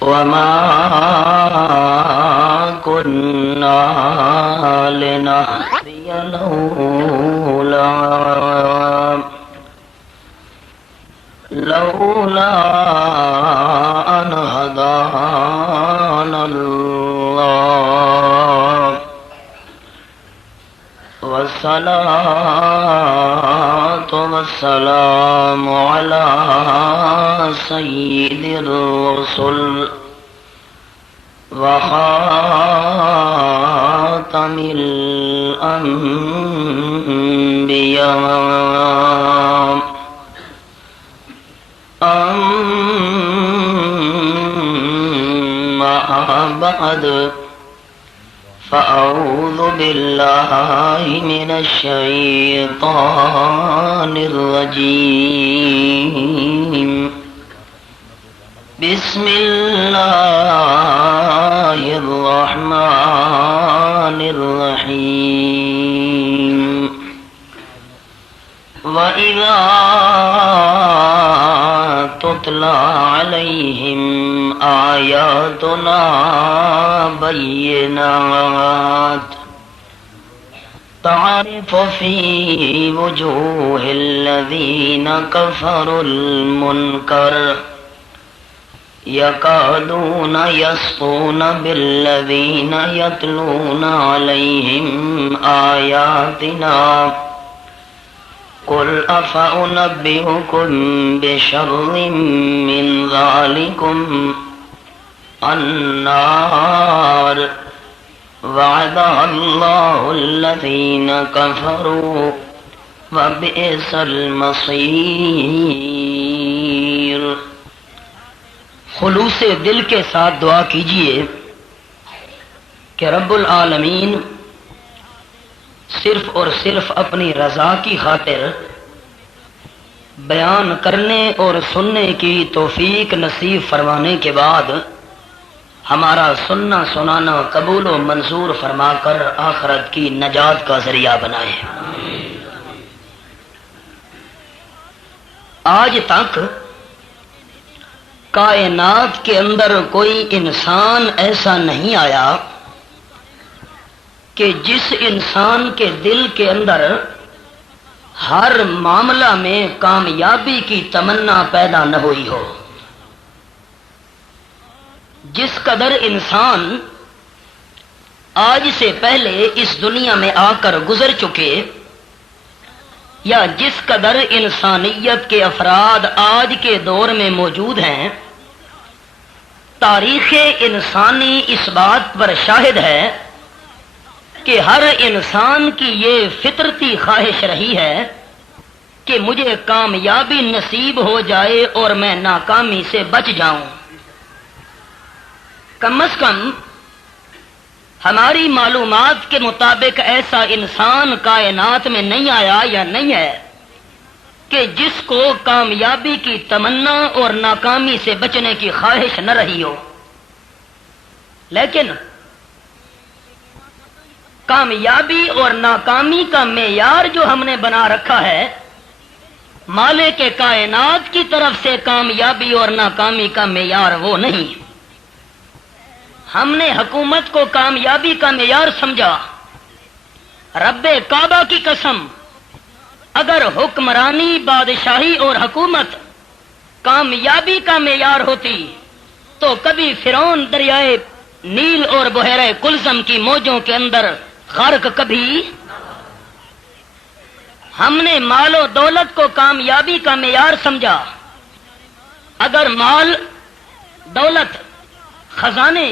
وما كنا لنهتدي لولا أن هدانا الله والصلاة والسلام على سيد الرسل وخاتم الأنبياء أما بعد فأعوذ بالله من الشيطان الرجيم بسم الله الرحمن الرحيم وإذا تتلى عليهم آياتنا بينات تعرف في وجوه الذين كفروا المنكر يكادون يسطون بالذين يتلون عليهم آياتنا قل أفأنبئكم بشر من ذلكم النار وعدها الله الذين كفروا وبئس المصير۔ خلوص دل کے ساتھ دعا کیجئے کہ رب العالمین صرف اور صرف اپنی رضا کی خاطر بیان کرنے اور سننے کی توفیق نصیب فرمانے کے بعد ہمارا سننا سنانا قبول و منظور فرما کر آخرت کی نجات کا ذریعہ بنائے۔ آج تک کائنات کے اندر کوئی انسان ایسا نہیں آیا کہ جس انسان کے دل کے اندر ہر معاملہ میں کامیابی کی تمنا پیدا نہ ہوئی ہو۔ جس قدر انسان آج سے پہلے اس دنیا میں آ کر گزر چکے یا جس قدر انسانیت کے افراد آج کے دور میں موجود ہیں، تاریخ انسانی اس بات پر شاہد ہے کہ ہر انسان کی یہ فطرتی خواہش رہی ہے کہ مجھے کامیابی نصیب ہو جائے اور میں ناکامی سے بچ جاؤں۔ کم از کم ہماری معلومات کے مطابق ایسا انسان کائنات میں نہیں آیا یا نہیں ہے کہ جس کو کامیابی کی تمنا اور ناکامی سے بچنے کی خواہش نہ رہی ہو۔ لیکن کامیابی اور ناکامی کا معیار جو ہم نے بنا رکھا ہے، مالک کائنات کی طرف سے کامیابی اور ناکامی کا معیار وہ نہیں۔ ہم نے حکومت کو کامیابی کا معیار سمجھا۔ رب کعبہ کی قسم، اگر حکمرانی، بادشاہی اور حکومت کامیابی کا معیار ہوتی تو کبھی فرعون دریائے نیل اور بحیرہ کلثم کی موجوں کے اندر غرق کبھی۔ ہم نے مال و دولت کو کامیابی کا معیار سمجھا۔ اگر مال، دولت، خزانے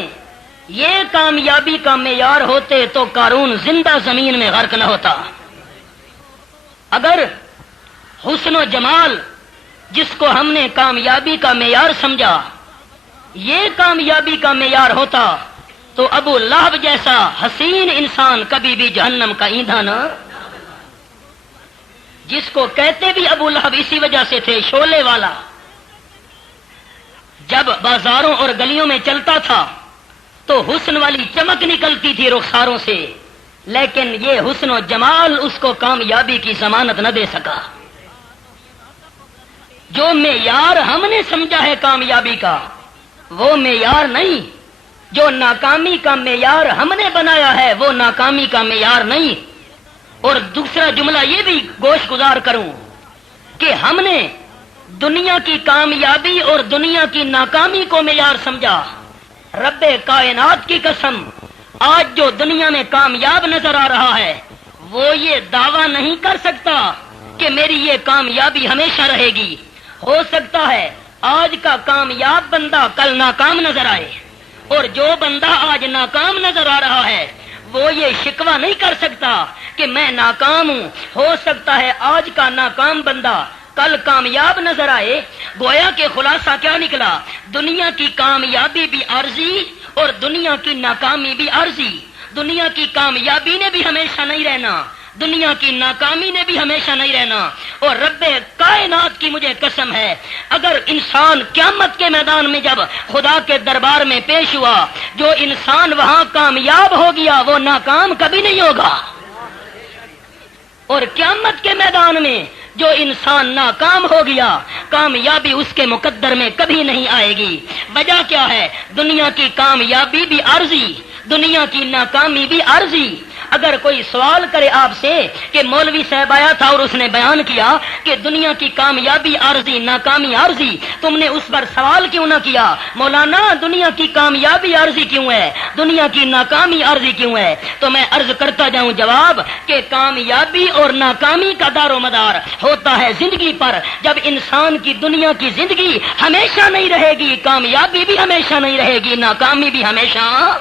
یہ کامیابی کا معیار ہوتے تو قارون زندہ زمین میں غرق نہ ہوتا۔ اگر حسن و جمال جس کو ہم نے کامیابی کا معیار سمجھا یہ کامیابی کا معیار ہوتا تو ابو لہب جیسا حسین انسان کبھی بھی جہنم کا ایندھن، جس کو کہتے بھی ابو لہب اسی وجہ سے تھے، شعلے والا، جب بازاروں اور گلیوں میں چلتا تھا تو حسن والی چمک نکلتی تھی رخساروں سے، لیکن یہ حسن و جمال اس کو کامیابی کی ضمانت نہ دے سکا۔ جو معیار ہم نے سمجھا ہے کامیابی کا وہ معیار نہیں، جو ناکامی کا معیار ہم نے بنایا ہے وہ ناکامی کا معیار نہیں۔ اور دوسرا جملہ یہ بھی گوش گزار کروں کہ ہم نے دنیا کی کامیابی اور دنیا کی ناکامی کو معیار سمجھا۔ رب کائنات کی قسم، آج جو دنیا میں کامیاب نظر آ رہا ہے وہ یہ دعویٰ نہیں کر سکتا کہ میری یہ کامیابی ہمیشہ رہے گی۔ ہو سکتا ہے آج کا کامیاب بندہ کل ناکام نظر آئے، اور جو بندہ آج ناکام نظر آ رہا ہے وہ یہ شکوہ نہیں کر سکتا کہ میں ناکام ہوں۔ ہو سکتا ہے آج کا ناکام بندہ کل کامیاب نظر آئے۔ گویا کہ خلاصہ کیا نکلا؟ دنیا کی کامیابی بھی عارضی اور دنیا کی ناکامی بھی عارضی۔ دنیا کی کامیابی نے بھی ہمیشہ نہیں رہنا، دنیا کی ناکامی نے بھی ہمیشہ نہیں رہنا۔ اور رب کائنات کی مجھے قسم ہے، اگر انسان قیامت کے میدان میں جب خدا کے دربار میں پیش ہوا، جو انسان وہاں کامیاب ہو گیا وہ ناکام کبھی نہیں ہوگا، اور قیامت کے میدان میں جو انسان ناکام ہو گیا کامیابی اس کے مقدر میں کبھی نہیں آئے گی۔ وجہ کیا ہے؟ دنیا کی کامیابی بھی عارضی، دنیا کی ناکامی بھی عارضی۔ اگر کوئی سوال کرے آپ سے کہ مولوی صاحب آیا تھا اور اس نے بیان کیا کہ دنیا کی کامیابی عارضی ناکامی عارضی، تم نے اس پر سوال کیوں نہ کیا مولانا دنیا کی کامیابی عارضی کیوں ہے، دنیا کی ناکامی عارضی کیوں ہے؟ تو میں عرض کرتا جاؤں جواب کہ کامیابی اور ناکامی کا دار و مدار ہوتا ہے زندگی پر۔ جب انسان کی دنیا کی زندگی ہمیشہ نہیں رہے گی، کامیابی بھی ہمیشہ نہیں رہے گی، ناکامی بھی ہمیشہ،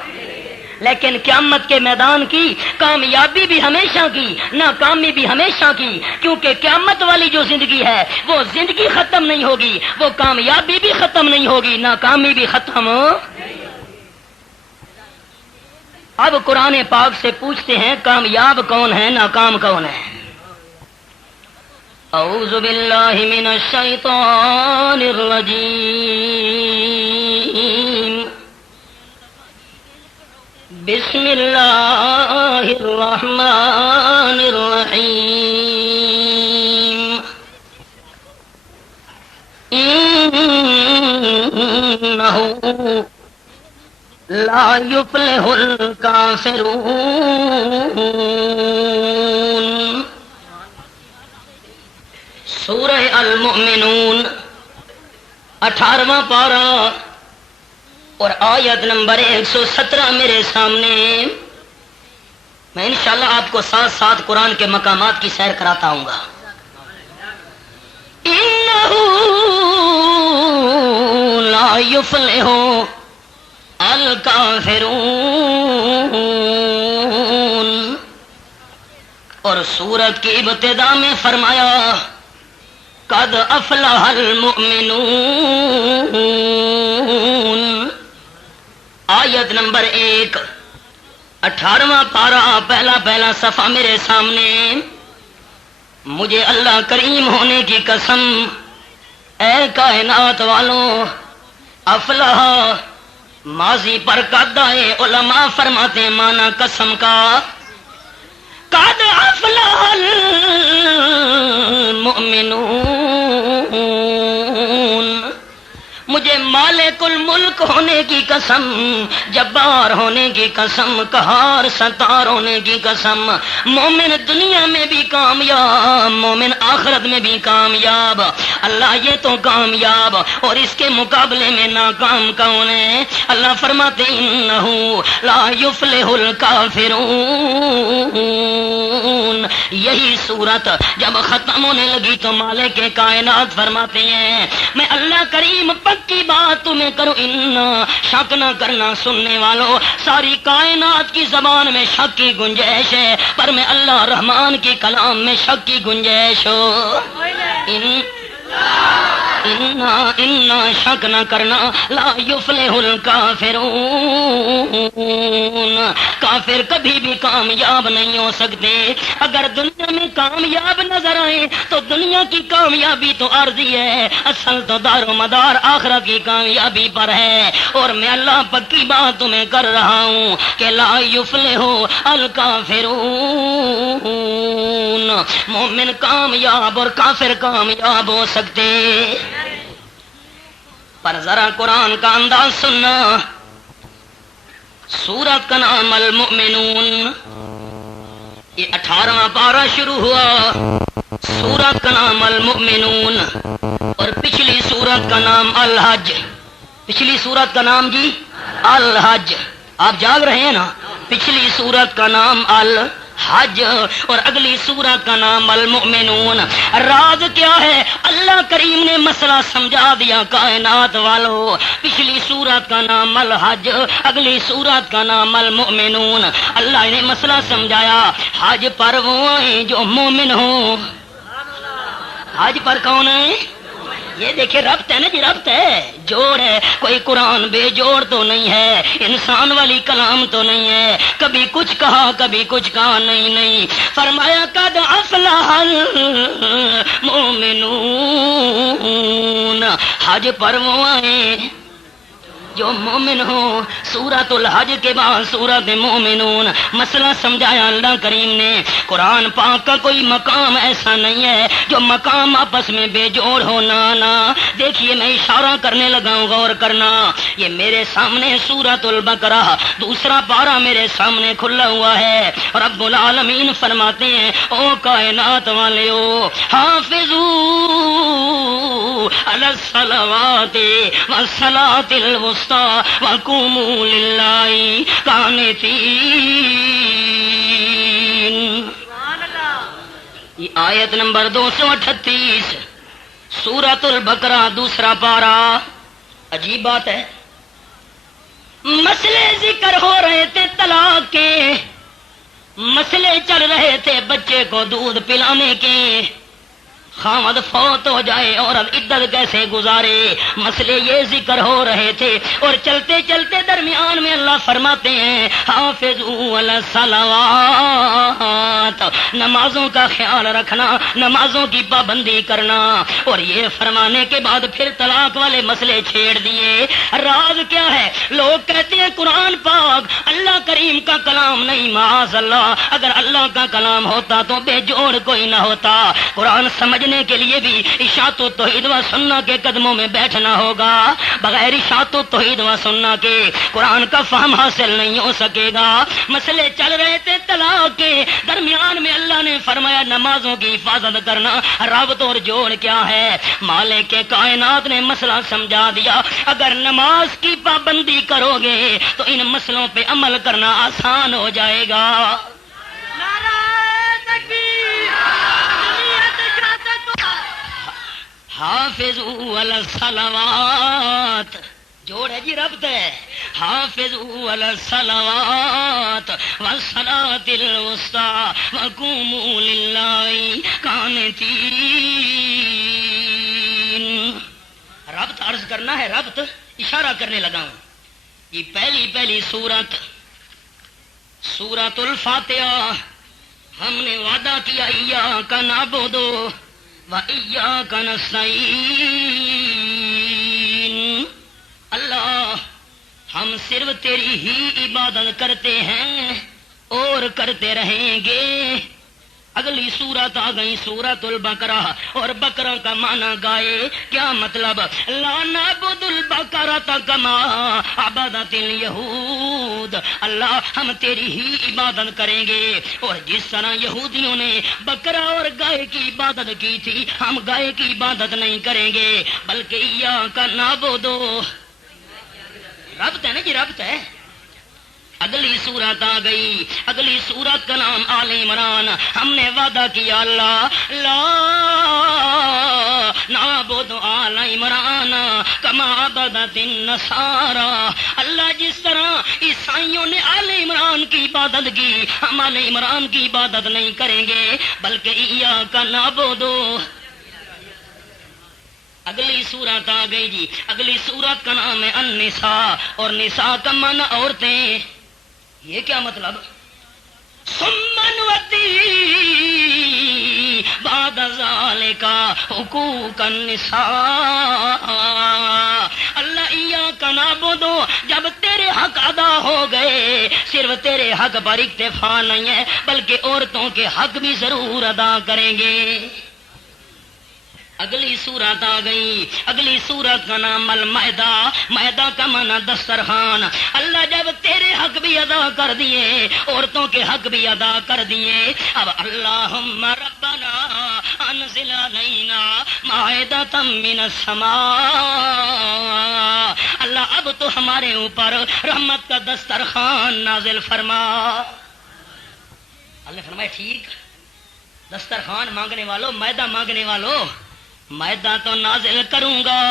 لیکن قیامت کے میدان کی کامیابی بھی ہمیشہ کی، ناکامی بھی ہمیشہ کی، کیونکہ قیامت والی جو زندگی ہے وہ زندگی ختم نہیں ہوگی، وہ کامیابی بھی ختم نہیں ہوگی، ناکامی بھی ختم۔ اب قرآن پاک سے پوچھتے ہیں کامیاب کون ہے، ناکام کون ہے؟ اعوذ باللہ من الشیطان الرجیم، بسم اللہ الرحمن الرحیم، انہ لا یفلح الکافرون۔ سورہ المؤمنون 18واں پارہ اور آیت نمبر 117 میرے سامنے۔ میں انشاءاللہ آپ کو ساتھ ساتھ قرآن کے مقامات کی سیر کراتا ہوں گا۔ انہ لا یفلح الکافرون، اور سورت کی ابتدا میں فرمایا قد افلح المؤمنون۔ آیت نمبر 1 18واں پارہ پہلا صفحہ میرے سامنے۔ مجھے اللہ کریم ہونے کی قسم، اے کائنات والوں، افلح ماضی پر قدائے علماء فرماتے مانا قسم کا، قد افلح المؤمنون۔ مجھے مالک الملک ہونے کی قسم، جبار ہونے کی قسم، قہار ستار ہونے کی قسم، مومن دنیا میں بھی کامیاب، مومن آخرت میں بھی کامیاب، اللہ یہ تو کامیاب، اور اس کے مقابلے میں ناکام کون ہے؟ اللہ فرماتے انہ لا یفلح الکافرون۔ یہی صورت جب ختم ہونے لگی تو مالک کائنات فرماتے ہیں میں اللہ کریم کی بات تمہیں کرو، شک نہ کرنا سننے والوں، ساری کائنات کی زبان میں شک کی گنجائش ہے، پر میں اللہ رحمان کی کلام میں شک کی گنجائش ہو۔ ان انا شک نہ کرنا لا یفلح الکافرون، کافر کبھی بھی کامیاب نہیں ہو سکتے۔ اگر دنیا میں کامیاب نظر آئے تو دنیا کی کامیابی تو عارضی ہے، اصل تو دار و مدار آخرت کی کامیابی پر ہے۔ اور میں اللہ پکی بات تمہیں کر رہا ہوں کہ لا یفلح الکافرون، مومن کامیاب اور کافر کامیاب ہو سکتے۔ پر ذرا قرآن کا انداز سننا، سورت کا نام المؤمنون، یہ 18واں پارہ شروع ہوا، سورت کا نام المؤمنون، اور پچھلی سورت کا نام الحج۔ پچھلی سورت کا نام جی الحج، آپ جاگ رہے ہیں نا؟ پچھلی سورت کا نام الحج اور اگلی سورت کا نام المؤمنون۔ راز کیا ہے؟ اللہ کریم نے مسئلہ سمجھا دیا کائنات والو۔ پچھلی سورت کا نام الحج، اگلی سورت کا نام المؤمنون۔ اللہ نے مسئلہ سمجھایا، حج پر وہ ہیں جو مومن ہوں۔ حج پر کون ہے؟ یہ دیکھیں ربط ہے نا جی، ربط ہے، جوڑ ہے، کوئی قرآن بے جوڑ تو نہیں ہے، انسان والی کلام تو نہیں ہے، کبھی کچھ کہا کبھی کچھ کہا نہیں۔ فرمایا قد افلح المؤمنون، حج پر وہ آئے جو مومن ہو۔ سورۃ الحج کے بعد سورۃ مومنون، مسئلہ سمجھایا اللہ کریم نے۔ قرآن پاک کا کوئی مقام ایسا نہیں ہے جو مقام آپس میں بے جوڑ ہو، نہ۔ دیکھیے میں اشارہ کرنے لگا ہوں، غور کرنا۔ یہ میرے سامنے سورۃ البقرہ دوسرا پارہ میرے سامنے کھلا ہوا ہے۔ رب العالمین فرماتے ہیں، او کائنات والیو حافظوا علی الصلوات والصلاۃ الوسطی وقوموا للہ قانتین۔ یہ آیت نمبر 238 سورۃ البقرہ دوسرا پارہ۔ عجیب بات ہے، مسئلے ذکر ہو رہے تھے طلاق کے، مسئلے چل رہے تھے بچے کو دودھ پلانے کے، خامد فوت ہو جائے عورت عدت کیسے گزارے، مسئلے یہ ذکر ہو رہے تھے۔ اور چلتے چلتے درمیان میں اللہ فرماتے ہیں، حافظوا علی الصلوات، نمازوں کا خیال رکھنا، نمازوں کی پابندی کرنا۔ اور یہ فرمانے کے بعد پھر طلاق والے مسئلے چھیڑ دیے۔ راز کیا ہے؟ لوگ کہتے ہیں قرآن پاک اللہ کریم کا کلام نہیں، معاذ اللہ، اگر اللہ کا کلام ہوتا تو بے جوڑ کوئی نہ ہوتا۔ قرآن سمجھ کے لیے بھی اشاعت و توحید و سنت کے قدموں میں بیٹھنا ہوگا، بغیر اشاعت و توحید و سنت کے قرآن کا فہم حاصل نہیں ہو سکے گا۔ مسئلے چل رہے تھے طلاق کے، درمیان میں اللہ نے فرمایا نمازوں کی حفاظت کرنا۔ ربط اور جوڑ کیا ہے؟ مالک کائنات نے مسئلہ سمجھا دیا، اگر نماز کی پابندی کرو گے تو ان مسئلوں پہ عمل کرنا آسان ہو جائے گا۔ حافظوا علی الصلوات، جوڑ ہے جی، ربط ہے، حافظوا علی الصلوات والصلاۃ الوسطی وقوموا للہ قانتین۔ ربط عرض کرنا ہے، ربط اشارہ کرنے لگا ہوں۔ یہ پہلی سورت سورۃ الفاتحہ، ہم نے وعدہ کیا ایاک نعبد وَإِيَّاكَ نَسْتَعِينُ، اللہ ہم صرف تیری ہی عبادت کرتے ہیں اور کرتے رہیں گے۔ اگلی سورت آ گئی سورۃ البقرہ، اور بقرہ کا معنی گائے، کیا مطلب؟ لا نعبد البقرۃ کما عبدت الیہود، اللہ ہم تیری ہی عبادت کریں گے، اور جس طرح یہودیوں نے بقرہ اور گائے کی عبادت کی تھی، ہم گائے کی عبادت نہیں کریں گے، بلکہ ایاک نعبد۔ ربط ہے نا جی، ربط ہے۔ اگلی سورت آ گئی، اگلی سورت کا نام آل عمران، ہم نے وعدہ کیا اللہ لا نعبد آل عمران کما عبدت النصارى، اللہ جس طرح عیسائیوں نے آل عمران کی عبادت کی، ہم آل عمران کی عبادت نہیں کریں گے، بلکہ ایاک نعبد۔ اگلی صورت آ گئی جی. اگلی صورت کا نام ہے النساء، اور نساء کا معنی عورتیں. یہ کیا مطلب؟ سمن وتی بعد ذالک حقوق النساء. اللہ ایاک نعبد، جب تیرے حق ادا ہو گئے، صرف تیرے حق پر اکتفا نہیں ہے بلکہ عورتوں کے حق بھی ضرور ادا کریں گے. اگلی صورت آ گئی. اگلی صورت کا نام المائدہ. مائدہ کا معنی دسترخوان. اللہ جب تیرے حق بھی ادا کر دیے، عورتوں کے حق بھی ادا کر دیے، اب اللہم ربنا انزل علینا مائدۃ من السماء. اللہ اب تو ہمارے اوپر رحمت کا دسترخوان نازل فرما. اللہ فرمائے ٹھیک، دسترخوان مانگنے والوں، مائدہ مانگنے والوں، مائدہ تو نازل کروں گا.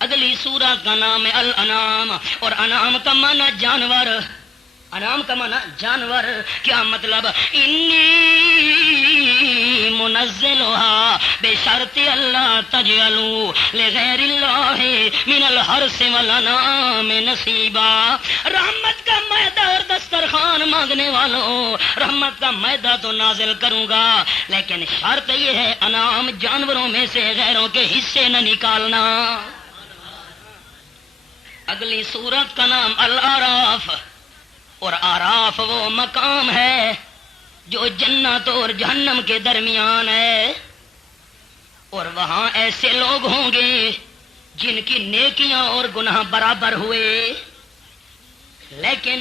اگلی سورت کا نام ہے الانام، اور انام کا معنی جانور. انام کا معنی جانور. کیا مطلب؟ انی منزلها بشرط اللہ تجعلوا لغیر اللہ من الحرث والانام نصیبا. رحمت کا مائدہ اور دسترخوان مانگنے والوں، رحمت کا مائدہ تو نازل کروں گا، لیکن شرط یہ ہے انعام جانوروں میں سے غیروں کے حصے نہ نکالنا. اگلی سورت کا نام الاعراف، اور آراف وہ مقام ہے جو جنت اور جہنم کے درمیان ہے، اور وہاں ایسے لوگ ہوں گے جن کی نیکیاں اور گناہ برابر ہوئے، لیکن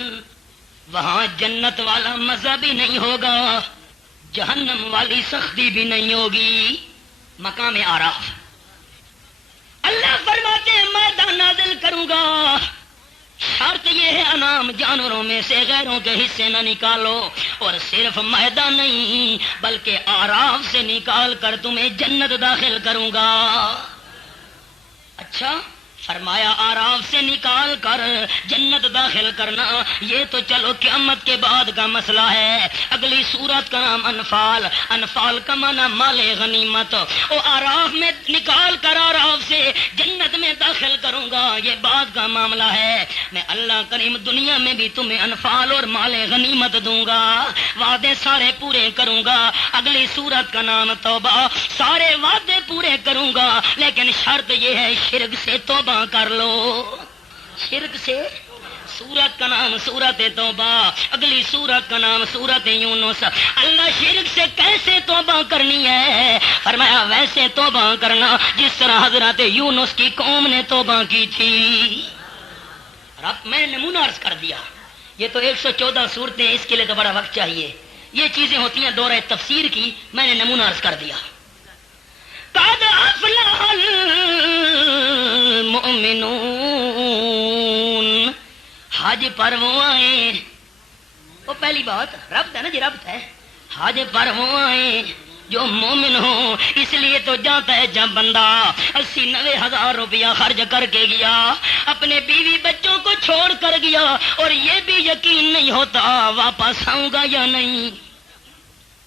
وہاں جنت والا مزہ بھی نہیں ہوگا، جہنم والی سختی بھی نہیں ہوگی. مقام آراف. اللہ فرماتے ہیں میں نازل کروں گا، شرط یہ ہے انعام جانوروں میں سے غیروں کے حصے نہ نکالو، اور صرف میدان نہیں بلکہ آراف سے نکال کر تمہیں جنت داخل کروں گا. اچھا فرمایا آراف سے نکال کر جنت داخل کرنا، یہ تو چلو قیامت کے بعد کا مسئلہ ہے. اگلی سورت کا نام انفال. انفال کا معنی مال غنیمت. او آراف میں نکال کر آراف سے جنت میں داخل کروں گا، یہ بعد کا معاملہ ہے. میں اللہ کریم دنیا میں بھی تمہیں انفال اور مال غنیمت دوں گا، وعدے سارے پورے کروں گا. اگلی سورت کا نام توبہ. سارے وعدے پورے کروں گا، لیکن شرط یہ ہے شرک سے توبہ کر لو. شرک سے. سورت کا نام سورت توبہ. اگلی سورت کا نام سورت یونس. اللہ شرک سے کیسے توبہ کرنی ہے؟ فرمایا ویسے توبہ کرنا جس طرح حضرت یونس کی قوم نے توبہ کی تھی. رب میں نمونہ عرض کر دیا. یہ تو 114 صورتیں، اس کے لیے تو بڑا وقت چاہیے. یہ چیزیں ہوتی ہیں دورہ تفسیر کی، میں نے نمونہ عرض کر دیا. قد افلح المؤمنون. حج پر وہ آئے، وہ پہلی بات ربط ہے نا جی، ربط ہے. حج پر وہ آئے جو مومن ہو. اس لیے تو جاتا ہے جب بندہ 80-90 ہزار روپیہ خرچ کر کے گیا، اپنے بیوی بچوں کو چھوڑ کر گیا، اور یہ بھی یقین نہیں ہوتا واپس آؤں گا یا نہیں.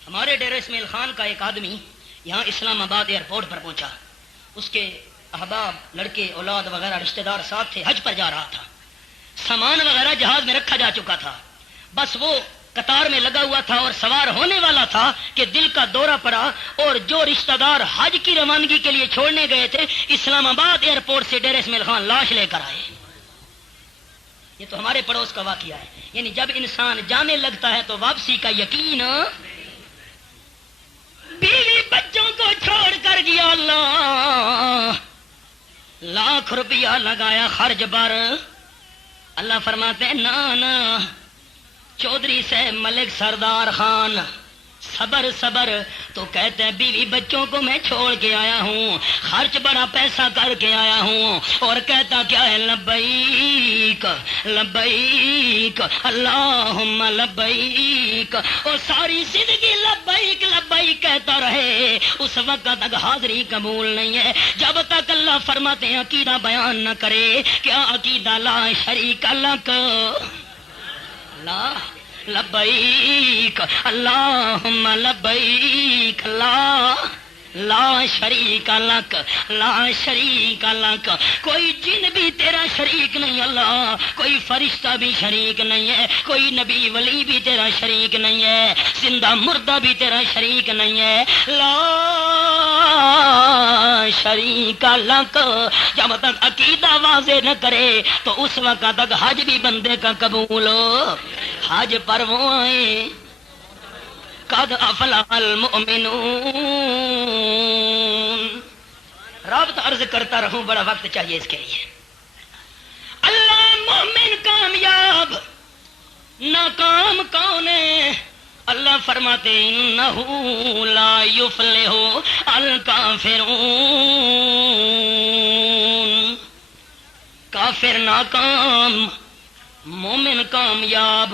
ہمارے ڈیرہ اسماعیل خان کا ایک آدمی یہاں اسلام آباد ایئرپورٹ پر پہنچا. اس کے احباب، لڑکے، اولاد وغیرہ رشتہ دار ساتھ تھے. حج پر جا رہا تھا، سامان وغیرہ جہاز میں رکھا جا چکا تھا، بس وہ قطار میں لگا ہوا تھا اور سوار ہونے والا تھا کہ دل کا دورہ پڑا، اور جو رشتہ دار حج کی روانگی کے لیے چھوڑنے گئے تھے اسلام آباد ایئرپورٹ سے ڈیرہ اسماعیل خان لاش لے کر آئے. یہ تو ہمارے پڑوس کا واقعہ ہے. یعنی جب انسان جانے لگتا ہے تو واپسی کا یقین. بیوی بچوں کو چھوڑ کر گیا، اللہ لاکھ روپیہ لگایا خرچ پر. اللہ فرماتے ہیں نا چودھری صاحب ملک سردار خان صبر صبر. تو کہتے ہیں بیوی بچوں کو میں چھوڑ کے آیا ہوں، خرچ بڑا پیسہ کر کے آیا ہوں، اور کہتا کیا ہے لبیک لبیک اللہم لبیک. اور ساری زندگی لبیک لبیک کہتا رہے، اس وقت تک حاضری قبول نہیں ہے جب تک اللہ فرماتے ہیں عقیدہ بیان نہ کرے. کیا عقیدہ؟ لا شریک لک. اللہ لبیک اللہم لبیک. اللہ لا شریک لک لا شریک لک، کوئی جن بھی تیرا شریک نہیں اللہ، کوئی فرشتہ بھی شریک نہیں ہے، کوئی نبی ولی بھی تیرا شریک نہیں ہے، زندہ مردہ بھی تیرا شریک نہیں ہے، لا شریک لک۔ جب تک عقیدہ واضح نہ کرے تو اس وقت تک حج بھی بندے کا قبول ہو۔ حج پر وہ آئے قد افلح المؤمنون۔ رابط عرض کرتا رہوں، بڑا وقت چاہیے اس کے لیے۔ اللہ مومن کامیاب، ناکام کون ہے؟ اللہ فرماتے انہو لا یفلح الکافرون، کافر ناکام، مومن کامیاب۔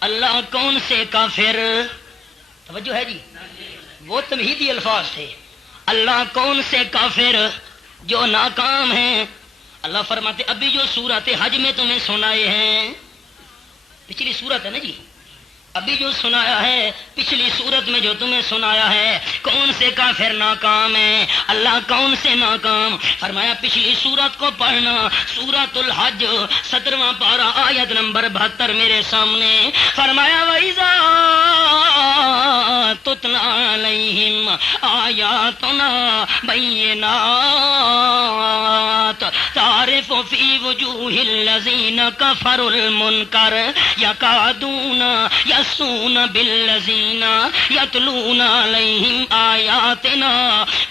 اللہ کون سے کافر؟ توجہ ہے جی، وہ تمہیدی الفاظ تھے۔ اللہ کون سے کافر جو ناکام ہیں؟ اللہ فرماتے ابھی جو سورت حج میں تمہیں سنائے ہیں، پچھلی سورت ہے نا جی، ابھی جو سنایا ہے پچھلی سورت میں جو تمہیں سنایا ہے، کون سے کافر ناکام ہیں؟ اللہ کون سے ناکام؟ فرمایا پچھلی سورت کو پڑھنا، سورت الحج 17واں پارہ آیت نمبر 72 میرے سامنے۔ فرمایا وَإِذَا تُتْلَىٰ عَلَيْهِمْ آيَاتُنَا بَيِّنَاتٍ تَعْرِفُ فِي وُجُوهِ الَّذِينَ كَفَرُوا الْمُنكَرَ يَكَادُونَ يَسْطُونَ بِالَّذِينَ يَتْلُونَ عَلَيْهِمْ آيَاتِنَا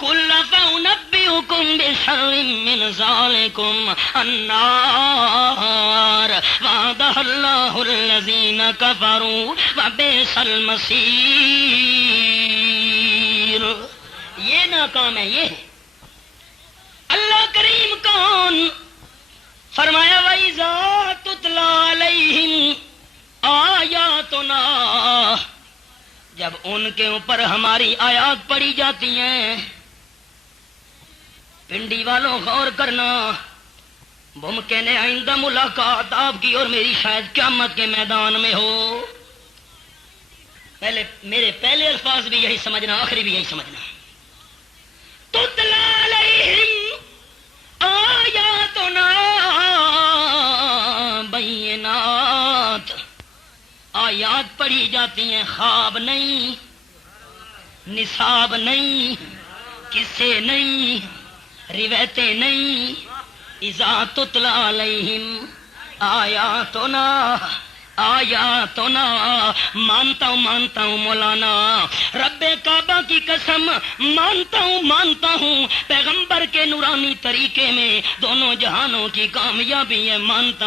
قُلْ فَأُنَبِّئُكُم بِشَرٍّ مِّن ذَٰلِكُمْ النَّارُ وَعَدَهَا اللَّهُ الَّذِينَ كَفَرُوا وَبِئْسَ الْمَصِيرُ۔ یہ ناکام ہے، یہ ہے اللہ کریم کون؟ فرمایا وَإِذَا تُتْلَىٰ عَلَيْهِمْ آیاتنا، جب ان کے اوپر ہماری آیات پڑھی جاتی ہیں۔ پنڈی والوں غور کرنا، ممکن ہے آئندہ ملاقات آپ کی اور میری شاید قیامت کے میدان میں ہو۔ میرے پہلے الفاظ بھی یہی سمجھنا، آخری بھی یہی سمجھنا۔ تتلی علیہم آیاتنا بینات، آیات پڑھی جاتی ہیں، خواب نہیں، نصاب نہیں، قصے نہیں، روایتیں نہیں۔ اذا تتلی علیہم آیاتنا آیاتنا، مانتا ہوں مولانا، رب کعبہ کی قسم مانتا ہوں پیغمبر کے نورانی طریقے میں دونوں جہانوں کی کامیابی ہے، مانتا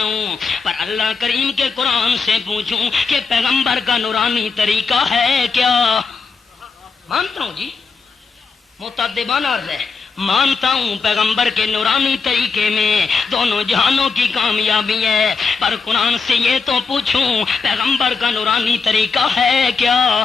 ہوں، پر اللہ کریم کے قرآن سے پوچھوں کہ پیغمبر کا نورانی طریقہ ہے کیا؟ مانتا ہوں جی، متعدبانہ عرض ہے، مانتا ہوں پیغمبر کے نورانی طریقے میں دونوں جہانوں کی کامیابی ہے، پر قرآن سے یہ تو پوچھوں پیغمبر کا نورانی طریقہ ہے کیا؟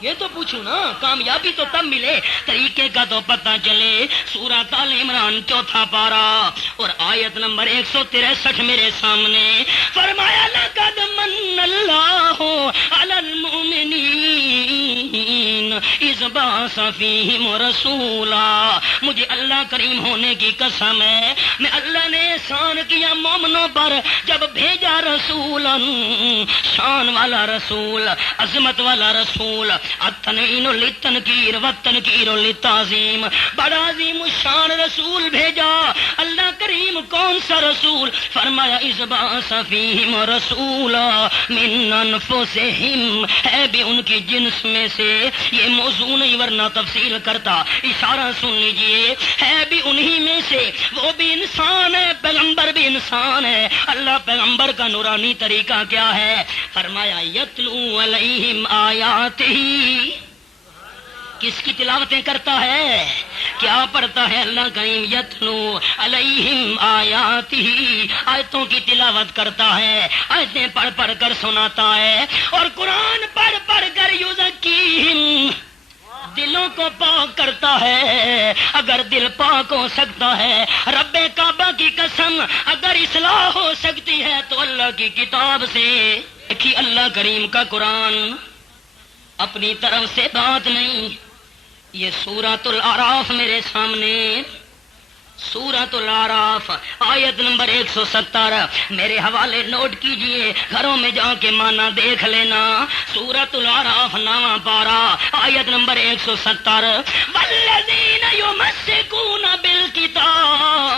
یہ تو پوچھوں نا، کامیابی تو تب ملے طریقے کا تو پتہ چلے۔ سورۃ آل عمران 4واں پارہ اور آیت نمبر 163 میرے سامنے۔ فرمایا لقد من اللہ علی المؤمنین اذ بعث فیہم رسولا، مجھے اللہ کریم ہونے کی قسم ہے، میں اللہ نے احسان کیا مومنوں پر جب بھیجا رسولا، شان والا رسول، عظمت والا رسول، التنوین للتنکیر والتنکیر للتعظیم، بڑا عظیم الشان رسول بھیجا اللہ کریم۔ کون سا رسول؟ فرمایا اذ بعث فیہم رسولا من انفسہم، ہے بھی ان کی جنس میں سے، یہ موضوع نہیں ورنہ تفصیل کرتا، اشارہ سن لیجئے، ہے بھی انہی میں سے، وہ بھی انسان ہے، پیغمبر بھی انسان ہے۔ اللہ پیغمبر کا نورانی طریقہ کیا ہے؟ فرمایا یتلو علیہم آیاتہ، کس کی تلاوتیں کرتا ہے؟ کیا پڑھتا ہے اللہ کریم؟ یتلو علیہم آیاتہ، آیتوں کی تلاوت کرتا ہے، آیتیں پڑھ پڑھ کر سناتا ہے، اور قرآن پڑھ پڑھ کر یزکیہم، دلوں کو پاک کرتا ہے۔ اگر دل پاک ہو سکتا ہے، رب کعبہ کی قسم اگر اصلاح ہو سکتی ہے تو اللہ کی کتاب سے۔ دیکھیے اللہ کریم کا قرآن اپنی طرف سے بات نہیں، یہ سورۃ الاعراف میرے سامنے، سورۃ الاعراف آیت نمبر 170 میرے حوالے نوٹ کیجئے، گھروں میں جا کے معنی دیکھ لینا۔ سورۃ الاعراف 9واں پارہ آیت نمبر 170 والذین یمسکون بالکتاب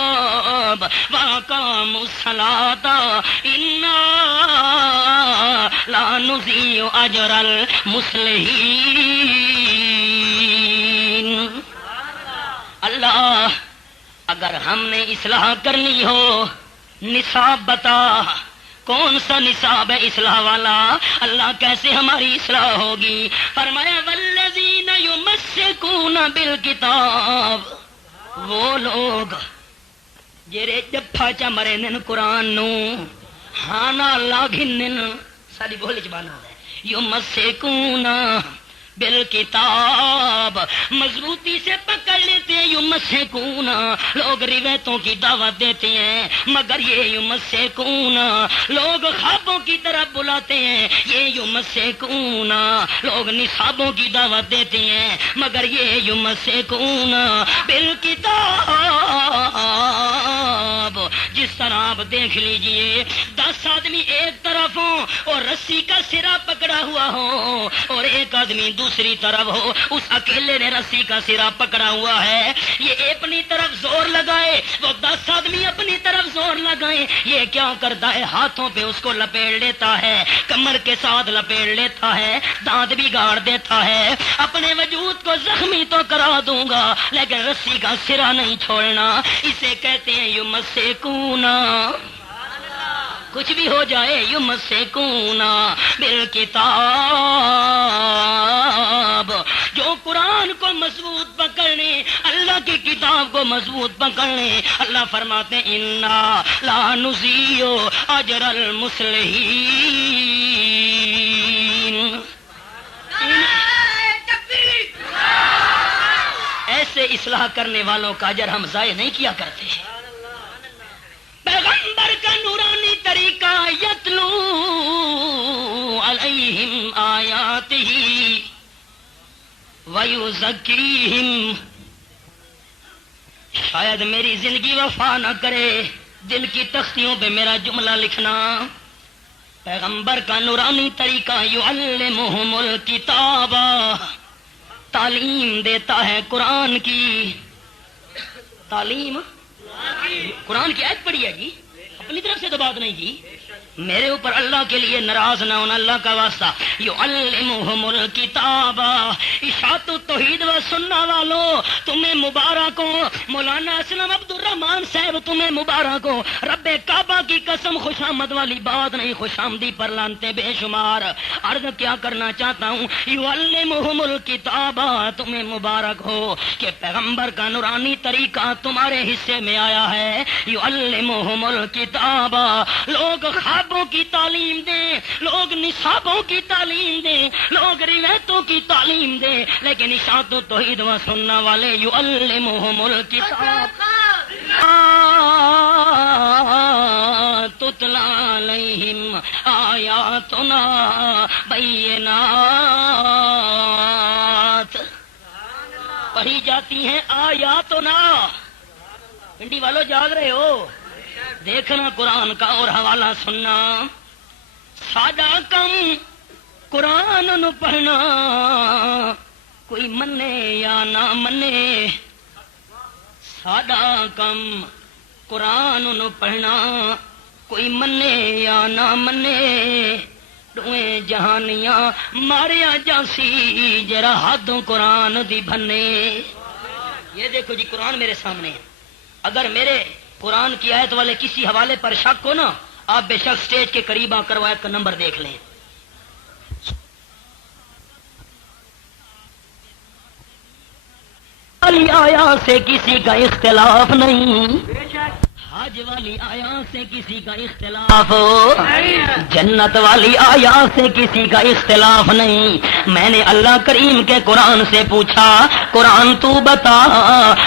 واقاموا الصلاۃ انا لا نضیع اجر المصلحین۔ اللہ اگر ہم نے اصلاح کرنی ہو، نصاب بتا، کون سا نصاب ہے اصلاح والا؟ اللہ کیسے ہماری اصلاح ہوگی؟ فرمایا والذین یمسکون بالکتاب، وہ لوگ جڑے جفا چ مرے نن قرآن نو، ہانا لاگھن ساری بولی زبان ہے، یمسکون بالکتاب، مضبوطی سے پکڑ لیتے ہیں۔ یمسکون، لوگ روایتوں کی دعوت دیتے ہیں مگر یہ یمسکون، لوگ خوابوں کی طرف بلاتے ہیں یہ یمسکون، لوگ نصابوں کی دعوت دیتے ہیں مگر یہ یمسکون بالکتاب۔ جس طرح آپ دیکھ لیجئے 10 آدمی ایک طرف ہوں اور رسی کا سرا پکڑا ہوا ہو اور ایک آدمی دوسری طرف ہو، اس اکیلے نے رسی کا سرا پکڑا ہوا ہے، یہ اپنی طرف زور لگائے، وہ 10 آدمی اپنی طرف زور لگائے، یہ کیا کرتا ہے؟ ہاتھوں پہ اس کو لپیٹ لیتا ہے، کمر کے ساتھ لپیٹ لیتا ہے، دانت بھی گاڑ دیتا ہے، اپنے وجود کو زخمی تو کرا دوں گا لیکن رسی کا سرا نہیں چھوڑنا۔ اسے کہتے ہیں یمسکون، کچھ بھی ہو جائے یمسکون بالکتاب، جو قرآن کو مضبوط پکڑنے، اللہ کی کتاب کو مضبوط پکڑنے، اللہ فرماتے ہیں انا لا نضیع اجر المصلحین۔ ایسے اصلاح کرنے والوں کا اجر ہم ضائع نہیں کیا کرتے۔ پیغمبر کا نورانی طریقہ یتلو علیہم آیاتہ ویزکیہم، شاید میری زندگی وفا نہ کرے، دل کی تختیوں پہ میرا جملہ لکھنا۔ پیغمبر کا نورانی طریقہ یعلمہم الکتاب، تعلیم دیتا ہے قرآن کی، تعلیم قرآن کی آیت پڑھی ہے جی، اپنی طرف سے تو بات نہیں کی، میرے اوپر اللہ کے لیے ناراض نہ ہونا، اللہ کا واسطہ۔ یعلمہم الکتاب، اشاعت التوحید و سنہ والو تمہیں مبارک ہو، مولانا اسلم عبد الرحمان صاحب تمہیں مبارک ہو، رب کعبہ کی قسم خوشامد والی بات نہیں، خوشامدی پر لانتے بے شمار۔ عرض کیا کرنا چاہتا ہوں، یعلمہم الکتاب، تمہیں مبارک ہو کہ پیغمبر کا نورانی طریقہ تمہارے حصے میں آیا ہے۔ یعلمہم الکتاب، لوگ خوابوں کی تعلیم دیں، لوگ نصابوں کی تعلیم دیں، لوگ روایتوں کی تعلیم دیں، لیکن اشاعت و توحید و سنہ والے یعلمہم الکتاب تتلی علیہم آیاتنا بینات، پڑھی جاتی ہیں آیاتنا۔ پنڈی والوں جاگ رہے ہو؟ دیکھنا قرآن کا اور حوالہ سننا۔ ساڈا کم قرآن نو پڑھنا، کوئی منے یا نہ منے، ساڈا کم قرآن نو پڑھنا، کوئی منے یا نہ منے، دوئیں جہانیاں ماریا جاسی جرا حدوں قرآن دی بھنے۔ یہ دیکھو جی قرآن میرے سامنے ہے، اگر میرے قرآن کی آیت والے کسی حوالے پر شک ہو نا، آپ بے شک سٹیج کے قریب آ کر آیت کا نمبر دیکھ لیں۔ آیا سے کسی کا اختلاف نہیں، حج والی آیات سے کسی کا اختلاف، جنت والی آیات سے کسی کا اختلاف نہیں۔ میں نے اللہ کریم کے قرآن سے پوچھا، قرآن تو بتا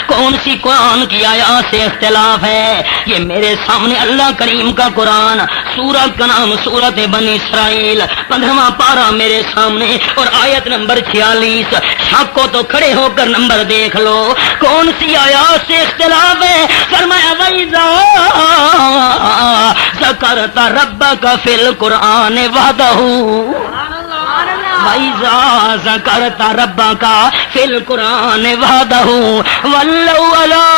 کون سی قرآن کی آیات سے اختلاف ہے؟ یہ میرے سامنے اللہ کریم کا قرآن، سورت کا نام سورت بنی اسرائیل، 15واں پارہ میرے سامنے اور آیت نمبر 46۔ شک کو تو کھڑے ہو کر نمبر دیکھ لو، کون سی آیات سے اختلاف ہے؟ فرمایا وَإِذَا ذَكَرْتَ رَبَّكَ فِي الْقُرْآنِ وَحْدَهُ، وَإِذَا ذَكَرْتَ رَبَّكَ فِي الْقُرْآنِ وَحْدَهُ وَلَّوْا عَلَىٰ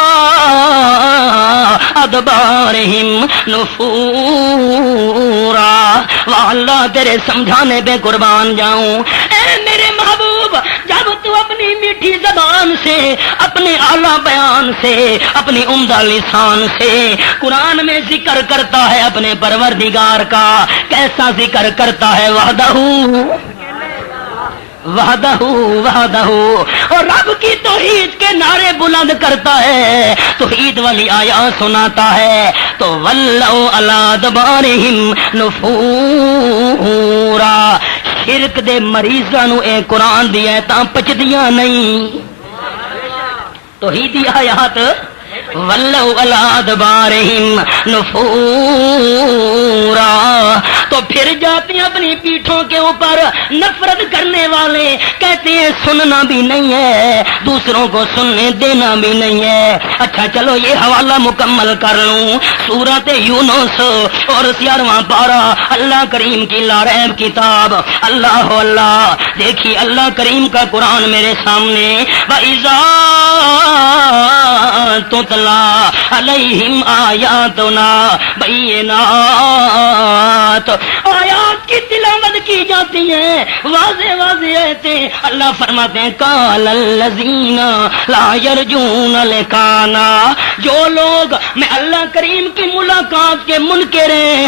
أَدْبَارِهِمْ نُفُورًا۔ واللہ تیرے سمجھانے پہ قربان جاؤں، اے میرے محبوب، جب تو اپنی میٹھی زبان سے، اپنے اعلیٰ بیان سے، اپنی عمدہ لسان سے قرآن میں ذکر کرتا ہے اپنے پروردگار کا، کیسا ذکر کرتا ہے؟ وحدہ وحدہ وحدہ، اور رب کی توحید کے نعرے بلند کرتا ہے، توحید والی آیات سناتا ہے، تو ولوا علی ادبارہم نفورا۔ شرک دے مریضاں نو اے قرآن دیا تاں پچدیاں نہیں، توحیدی آیات ولوا علی ادبارہم نفورا، تو پھر جاتے ہیں اپنی پیٹھوں کے اوپر۔ نفرت کرنے والے کہتے ہیں سننا بھی نہیں ہے، دوسروں کو سننے دینا بھی نہیں ہے۔ اچھا چلو یہ حوالہ مکمل کر لوں، سورۃ یونس اور 11واں پارہ، اللہ کریم کی لاریب کتاب۔ اللہ اللہ، دیکھیے اللہ کریم کا قرآن میرے سامنے، وَإِذَا تُتْلَىٰ عَلَيْهِمْ آیاتنا بینات، آیات کی تلاوت کی جاتی ہے، واضح واضح آیتیں۔ اللہ فرماتے ہیں قَالَ الَّذِينَ لَا يَرْجُونَ لِقَاءَنَا، جو لوگ میں اللہ کریم کی ملاقات کے منکر ہیں،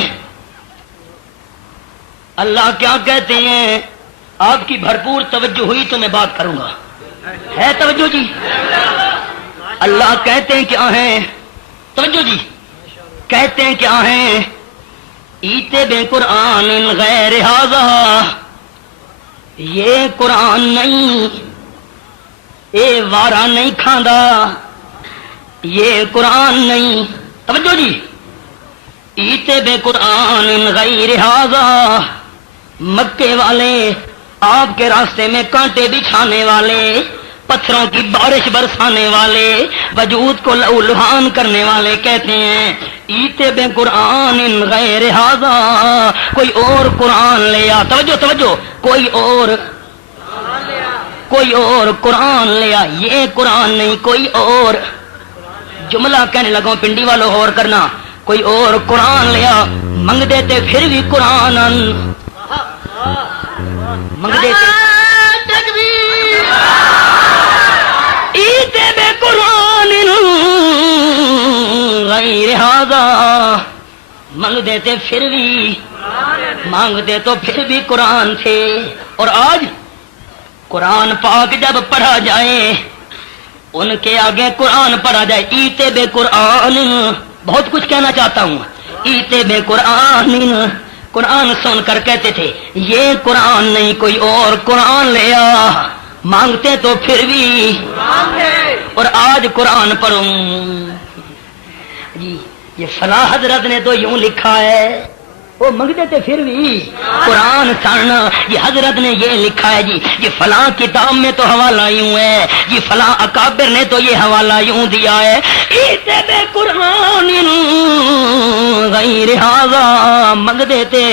اللہ کیا کہتے ہیں؟ آپ کی بھرپور توجہ ہوئی تو میں بات کروں گا، ہے توجہ جی؟ اللہ کہتے ہیں کیا ہیں؟ توجہ جی، کہتے ہیں کیا ہیں؟ ایتے بے قرآن غیر ھذا، یہ قرآن نہیں، اے وارا نہیں کھاندا، یہ قرآن نہیں۔ توجہ جی، ایتے بے قرآن غیر ھذا، مکے والے، آپ کے راستے میں کانٹے بچھانے والے، پتھروں کی بارش برسانے والے، وجود کو لہان کرنے والے کہتے ہیں ایتے بے قرآن غیر ھذا، کوئی اور قرآن لے آ۔ توجہ توجہ، کوئی اور قرآن لے آ، یہ قرآن نہیں کوئی اور۔ جملہ کہنے لگا پنڈی والوں اور کرنا، کوئی اور قرآن لے آ، منگ دیتے پھر بھی قرآن، منگ دیتے ایتے بے قرآن غیر ھذا، منگ دیتے پھر بھی، مانگتے تو پھر بھی قرآن تھے۔ اور آج قرآن پاک جب پڑھا جائے، ان کے آگے قرآن پڑھا جائے، ایتے بے قرآن، بہت کچھ کہنا چاہتا ہوں، ایتے بے قرآن، قرآن سن کر کہتے تھے یہ قرآن نہیں کوئی اور قرآن لے آ، مانگتے تو پھر بھی، اور آج قرآن پڑھوں جی، یہ فلاں حضرت نے تو یوں لکھا ہے، وہ منگتے تھے پھر بھی قرآن سننا، یہ حضرت نے یہ لکھا ہے جی، یہ فلاں کتاب میں تو حوالہ یوں ہے جی، فلاں اکابر نے تو یہ حوالہ یوں دیا ہے۔ ایتے بے قرآن غیر ھذا، منگ دیتے،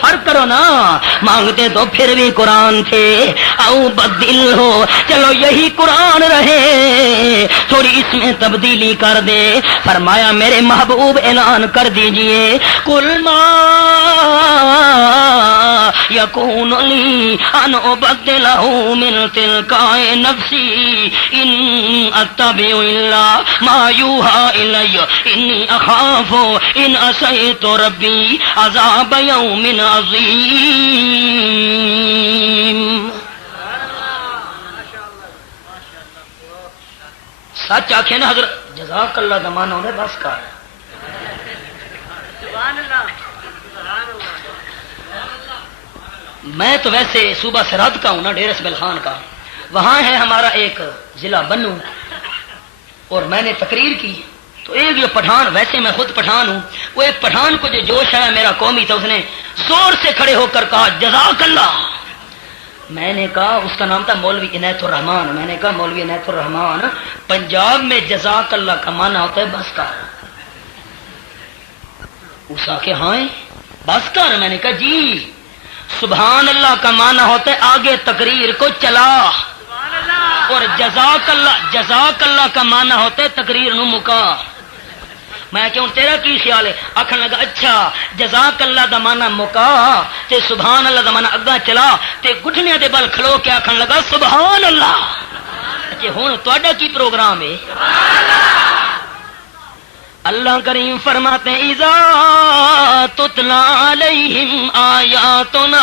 فرق کرو نا، مانگتے تو پھر بھی قرآن تھے، او بدل ہو، چلو یہی قرآن رہے، تھوڑی اس میں تبدیلی کر دے۔ فرمایا میرے محبوب اعلان کر دیجئے، قل ما یکون لی ان ابدلہ من تلقاء نفسی ان اتبع الا ما یوحی الی انی اخاف ان عصیت ربی عذاب یوم عظیم۔ سچ آخے نا حضرت جزاک اللہ کا مانا ہونا بس کر. میں تو ویسے صوبہ سرحد کا ہوں نا، ڈیرہ اسماعیل خان کا. وہاں ہے ہمارا ایک ضلع بنو، اور میں نے تقریر کی تو ایک جو پٹھان، ویسے میں خود پٹھان ہوں، وہ ایک پٹھان کو جو جوش آیا میرا قومی تھا، اس نے زور سے کھڑے ہو کر کہا جزاک اللہ. میں نے کہا، اس کا نام تھا مولوی عنایت الرحمان، میں نے کہا مولوی عنایت الرحمان، پنجاب میں جزاک اللہ کا معنی ہوتا ہے بس کر. اس آ کے ہاں بس کر. میں نے کہا جی سبحان اللہ کا معنی ہوتا ہے آگے تقریر کو چلا، اور جزاک اللہ کا معنی ہوتا ہے تقریر نو مکا. میں کیوں تیرا کی خیال ہے؟ آخر لگا اچھا جزاک اللہ دا معنی مکا تے سبحان اللہ دا معنی اگا چلا تے گھٹنیاں دے بل کھلو کے آخر لگا سبحان اللہ. اچھا ہوں تہاڈا کی پروگرام ہے؟ اللہ کریم فرماتے ہیں اذا تتلا علیہم آیاتنا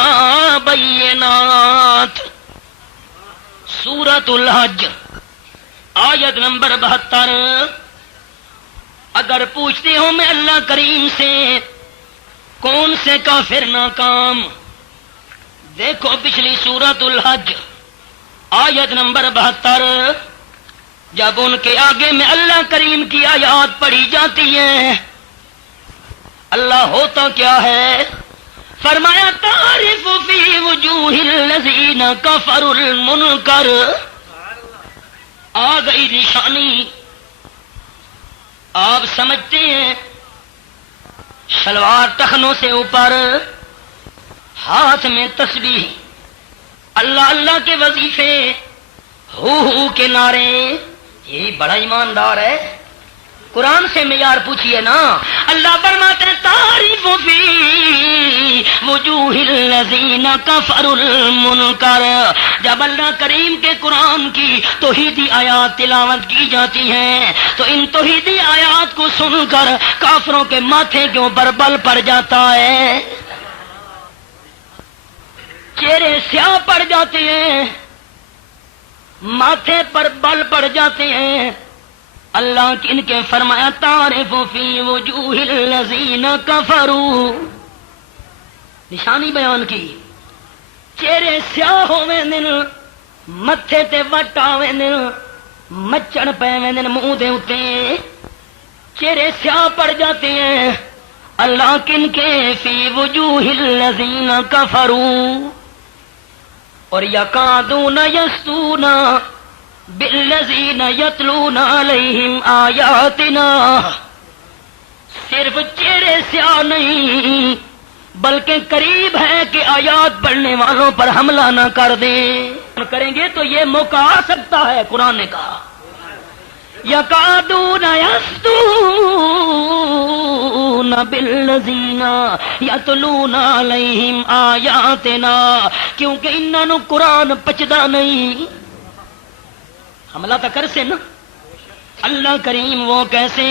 بینات، سورۃ الحج آیت نمبر 72. اگر پوچھتے ہو میں اللہ کریم سے کون سے کافر ناکام، دیکھو پچھلی سورۃ الحج آیت نمبر 72، جب ان کے آگے میں اللہ کریم کی آیات پڑھی جاتی ہیں اللہ ہوتا کیا ہے؟ فرمایا تعرف فی وجوہ الذین کفروا المنکر. آ گئی نشانی. آپ سمجھتے ہیں شلوار ٹخنوں سے اوپر، ہاتھ میں تسبیح، اللہ اللہ کے وظیفے، ہو کے نعرے، یہ بڑا ایماندار ہے. قرآن سے معیار پوچھئے نا. اللہ فرماتے ہیں تعریف فی وجوہ الذین کفروا المنکر. جب اللہ کریم کے قرآن کی توحیدی آیات تلاوت کی جاتی ہیں تو ان توحیدی آیات کو سن کر کافروں کے ماتھے کے اوپر بل پڑ جاتا ہے، چہرے سیاہ پڑ جاتے ہیں، ماتھے پر بل پڑ جاتے ہیں. اللہ ان کے فرمایا تعرف فی وجوہ الذین کفروا، نشانی بیان کی. چہرے سیاہ ہوئے دن، متھے تے وٹ آوے دن، مچھڑ پے دن منہ دے اتے، چہرے سیاہ پڑ جاتے ہیں. اللہ کن کے فی وجوہ الذین کفروا، اور یکادون یسطون بالذین یتلون علیہم آیاتنا. صرف چہرے سیاہ نہیں بلکہ قریب ہے کہ آیات پڑھنے والوں پر حملہ نہ کر دیں. کریں گے تو یہ موقع آ سکتا ہے. قرآن نے کہا یکادون یسطون بالذین یتلون علیہم آیاتنا، کیونکہ انہوں نے قرآن پچدا نہیں. حملہ تو کر سے نا. اللہ کریم وہ کیسے؟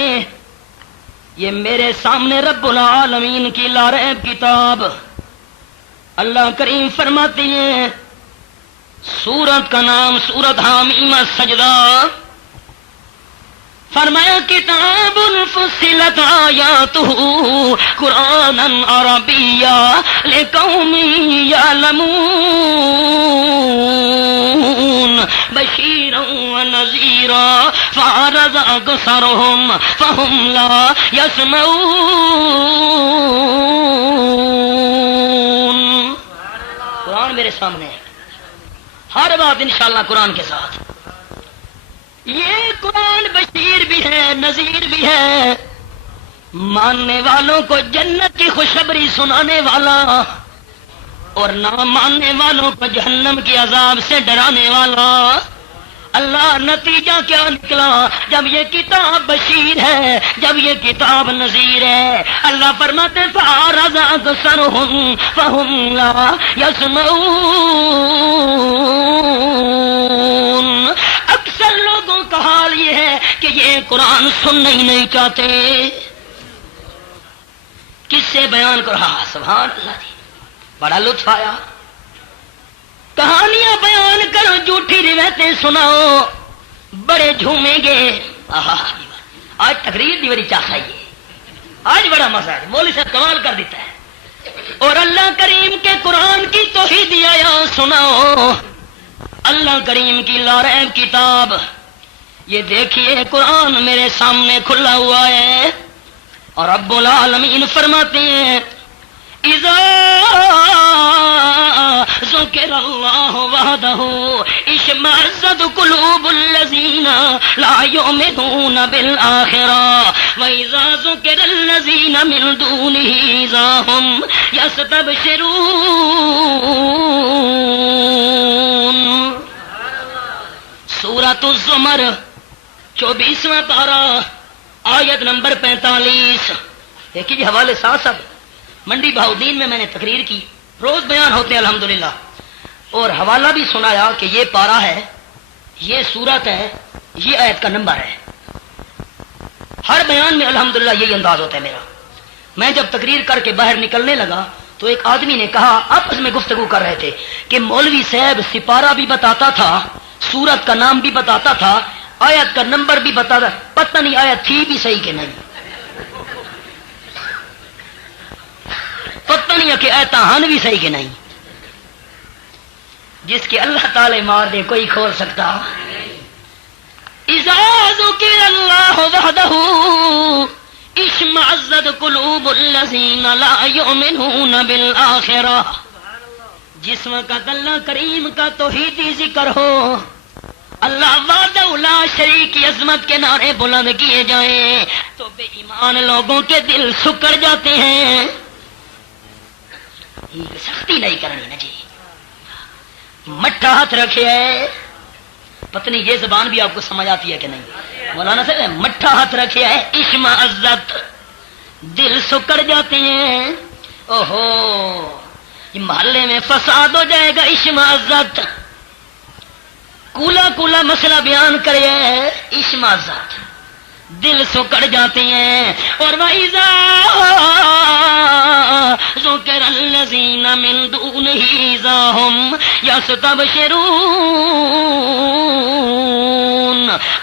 یہ میرے سامنے رب العالمین کی لاریب کتاب. اللہ کریم فرماتی ہے، سورت کا نام سورت حامیم السجدہ. فرمایا کتاب فصلت آیاتہ قرآنا عربیا لقوم یعلمون بشیرا ونذیرا فأعرض أكثرهم فهم لا يسمعون. قرآن میرے سامنے ہے، ہر بات انشاءاللہ قرآن کے ساتھ. یہ قرآن بشیر بھی ہے، نذیر بھی ہے، ماننے والوں کو جنت کی خوشخبری سنانے والا اور نہ ماننے والوں کو جہنم کے عذاب سے ڈرانے والا. اللہ نتیجہ کیا نکلا؟ جب یہ کتاب بشیر ہے، جب یہ کتاب نذیر ہے، اللہ فرماتے فأعرض أكثرهم فهم لا يسمعون. اکثر لوگوں کا حال یہ ہے کہ یہ قرآن سننا ہی نہیں چاہتے. کس سے بیان کر رہا؟ سبحان اللہ جی، بڑا لطف آیا. کہانیاں بیان کرو، جھوٹی روایتیں سناؤ، بڑے جھومیں گے. آج تقریر دی بڑی چاہ ہے, آج بڑا مزہ ہے, مولوی صاحب کمال کر دیتا ہے. اور اللہ کریم کے قرآن کی توحید آیات سناؤ. اللہ کریم کی لاریب کتاب, یہ دیکھیے قرآن میرے سامنے کھلا ہوا ہے, اور رب العالمین فرماتے ہیں اذا ذکر اللہ وحدہ اشمئزت قلوب الذین لا یؤمنون بالآخرہ واذا ذکر الذین من دونہ اذا ہم یستبشرون. سورۃ الزمر 24واں پارہ آیت نمبر 45. دیکھیے جی حوالے ساتھ سب منڈی بہاؤدین میں نے تقریر کی, روز بیان ہوتے ہیں الحمدللہ, اور حوالہ بھی سنایا کہ یہ پارہ ہے, یہ سورت ہے, یہ آیت کا نمبر ہے. ہر بیان میں الحمدللہ یہی انداز ہوتا ہے میرا. میں جب تقریر کر کے باہر نکلنے لگا تو ایک آدمی نے کہا, آپس میں گفتگو کر رہے تھے, کہ مولوی صاحب سپارہ بھی بتاتا تھا, سورت کا نام بھی بتاتا تھا, آیت کا نمبر بھی بتاتا, پتہ نہیں آیت تھی بھی صحیح کہ نہیں, پتہ نہیں کہ آیت ہن بھی صحیح کہ نہیں. جس کے اللہ تعالی مار دے کوئی کھول سکتا. اذا ذکر اللہ وحدہ اشمئزت قلوب الذین لا یؤمنون بالآخرہ. جس وقت اللہ کریم کا توحیدی ذکر ہو, اللہ وحدہ لا شریک کی عظمت کے نعرے بلند کیے جائیں, تو بے ایمان لوگوں کے دل سکڑ جاتے ہیں. سختی نہیں کرنی نا جی, مٹھا ہاتھ رکھے ہے, پتنی یہ زبان بھی آپ کو سمجھ آتی ہے کہ نہیں مولانا صاحب, مٹھا ہاتھ رکھے ہے اشمئزت, دل سکڑ جاتے ہیں. اوہو یہ محلے میں فساد ہو جائے گا. اشمئزت کولا کولا مسئلہ بیان کرے, اشمئزت دل سکڑ جاتے ہیں. اور وَإِذَا ذُكِرَ الَّذِينَ مِن دُونِهِ إِذَا هُمْ يَسْتَبْشِرُونَ.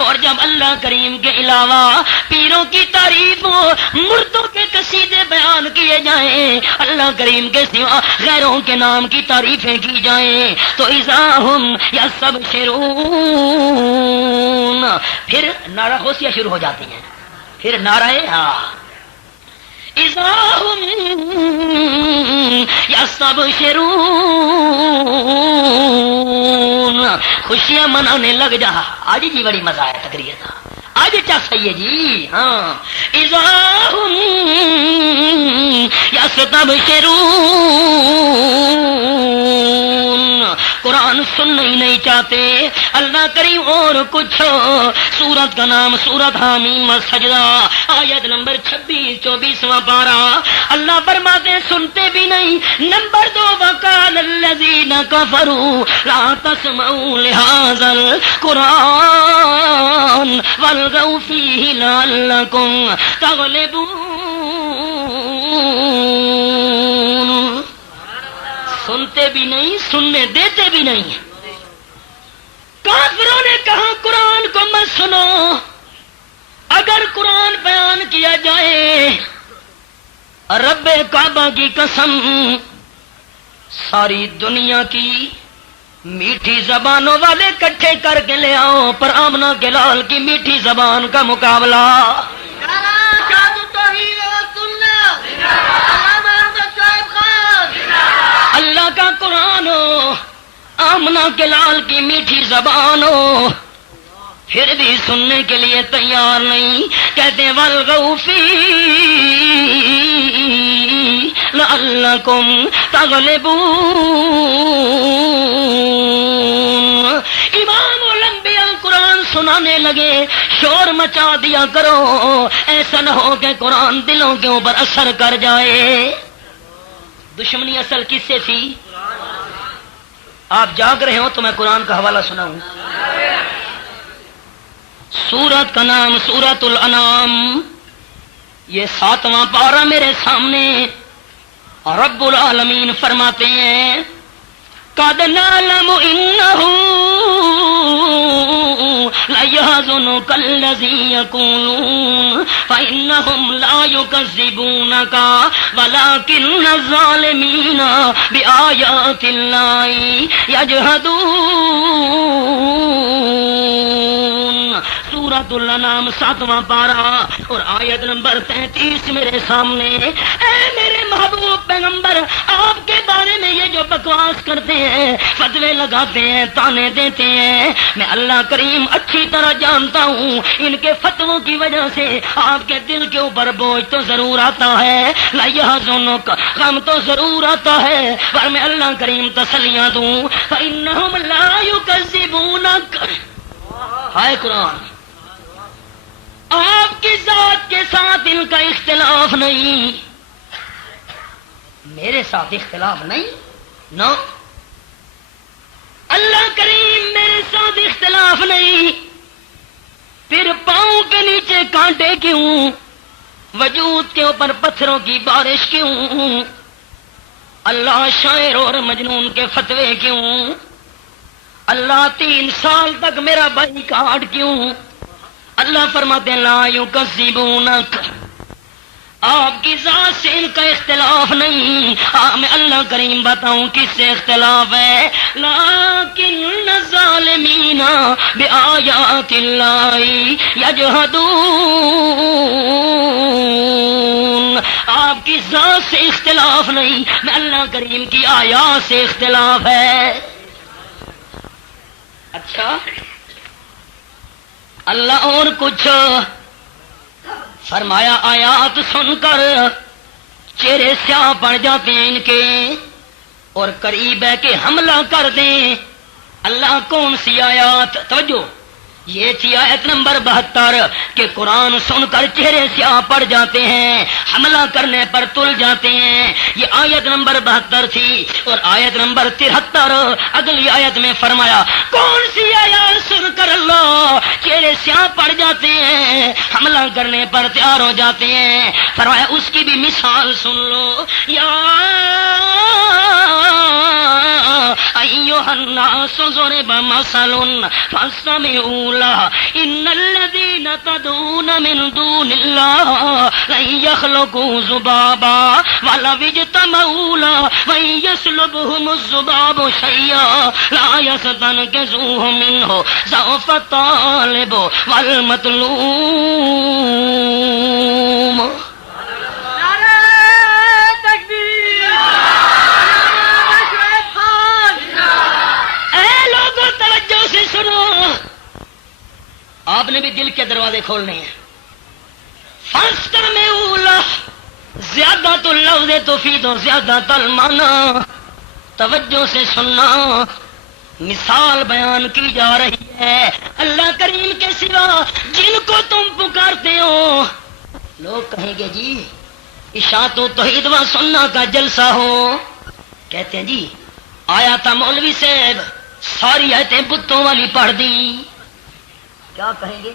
اور جب اللہ کریم کے علاوہ پیروں کی تعریف ہو, مردوں کے قصیدے بیان کیے جائیں, اللہ کریم کے سوا غیروں کے نام کی تعریفیں کی جائیں, تو اذا ہم یستبشرون, پھر نعرہ غوثیہ شروع ہو جاتی ہیں. پھر نعرہ اذا ہم یستبشرون, خوشیاں منانے لگ جا. آج جی بڑی مزہ آیا تقریر کا, آج کیا صحیح ہے جی. ہاں اذا ہم یستبشرون, قرآن سننا ہی نہیں چاہتے. اللہ کریم اور کچھ. سورت کا نام سورت حامیم السجدہ, آیت نمبر 26-24واں پارہ. اللہ فرماتے سنتے بھی نہیں. نمبر 2 وقال الذین کفروا لا تسمعوا لهذا القرآن والغوا فیہ لعلکم تغلبون. سنتے بھی نہیں, سننے دیتے بھی نہیں. کافروں نے کہا قرآن کو مت سنو. اگر قرآن بیان کیا جائے, رب کعبہ کی قسم, ساری دنیا کی میٹھی زبانوں والے اکٹھے کر کے لے آؤ, پر آمنہ کے لال کی میٹھی زبان کا مقابلہ. اللہ کا قرآن ہو, آمنہ کے لال کی میٹھی زبان ہو, پھر بھی سننے کے لیے تیار نہیں. کہتے والغوا فیہ لعلکم تغلبون. امام الانبیاء قرآن سنانے لگے, شور مچا دیا کرو, ایسا نہ ہو کہ قرآن دلوں کے اوپر اثر کر جائے. دشمنی اصل کس سے تھی؟ آپ جاگ رہے ہو تو میں قرآن کا حوالہ سناؤں. سورت کا نام سورت الانعام, یہ 7واں پارہ میرے سامنے. رب العالمین فرماتے ہیں قَدْ نَعْلَمُ إِنَّهُ يحزنك الذي يقولون فإنهم لا يكذبونك ولكن الظالمين بآيات الله يجحدون. سورۃ الانعام 7واں پارہ اور آیت نمبر 33 میرے سامنے. اے میرے محبوب پیغمبر، آپ کے بارے میں یہ جو بکواس کرتے ہیں، فتوے لگاتے ہیں، تانے دیتے ہیں، میں اللہ کریم اچھی طرح جانتا ہوں ان کے فتووں کی وجہ سے آپ کے دل کے اوپر بوجھ تو ضرور آتا ہے، لا يحزنک، غم تو ضرور آتا ہے، پر میں اللہ کریم تسلیاں دوں. فإنهم لا يكذبونك. ہائے قرآن، آپ کی ذات کے ساتھ ان کا اختلاف نہیں، میرے ساتھ اختلاف نہیں. نو، اللہ کریم میرے ساتھ اختلاف نہیں. پھر پاؤں کے نیچے کانٹے کیوں، وجود کے اوپر پتھروں کی بارش کیوں، اللہ شاعر اور مجنون کے فتوے کیوں، اللہ 3 سال تک میرا بھائی کاٹ کیوں. اللہ فرماتے ہیں لا یکذبونک، آپ کی ذات سے ان کا اختلاف نہیں. میں اللہ کریم بتاؤں کس سے اختلاف ہے. لیکن الظالمین بآیات اللہ یجحدون. آپ کی ذات سے اختلاف نہیں، میں اللہ کریم کی آیات سے اختلاف ہے. اچھا، اللہ اور کچھ فرمایا، آیات سن کر چہرے سیاہ پڑ جاتے ہیں ان کے، اور قریب ہے کہ حملہ کر دیں. اللہ کون سی آیات؟ توجہ، یہ تھی آیت نمبر 72 کہ قرآن سن کر چہرے سیاہ پڑ جاتے ہیں، حملہ کرنے پر تل جاتے ہیں. یہ آیت نمبر 72 تھی. اور آیت نمبر 73 اگلی آیت میں فرمایا کون سی آیات سن کر اللہ چہرے سیاہ پڑ جاتے ہیں، حملہ کرنے پر تیار ہو جاتے ہیں. فرمایا اس کی بھی مثال سن لو. یا ایھا الناس ضرب مثل فاستمعوا له ان الذين تدعون من دون الله لن يخلقوا ذبابا ولو اجتمعوا له وإن يسلبهم الذباب شيئا لا يستنقذوه منه ضعف الطالب والمطلوب. آپ نے بھی دل کے دروازے کھولنے ہیں. فاستر میں اولا زیادہ تو لفظ تو فی دو زیادہ تلمانا. توجہ سے سننا، مثال بیان کی جا رہی ہے. اللہ کریم کے سوا جن کو تم پکارتے ہو، لوگ کہیں گے جی اشاعت و توحید و سننا کا جلسہ ہو. کہتے ہیں جی آیا تھا مولوی صاحب ساری آیتیں بتوں والی پڑھ دی. کیا کہیں گے؟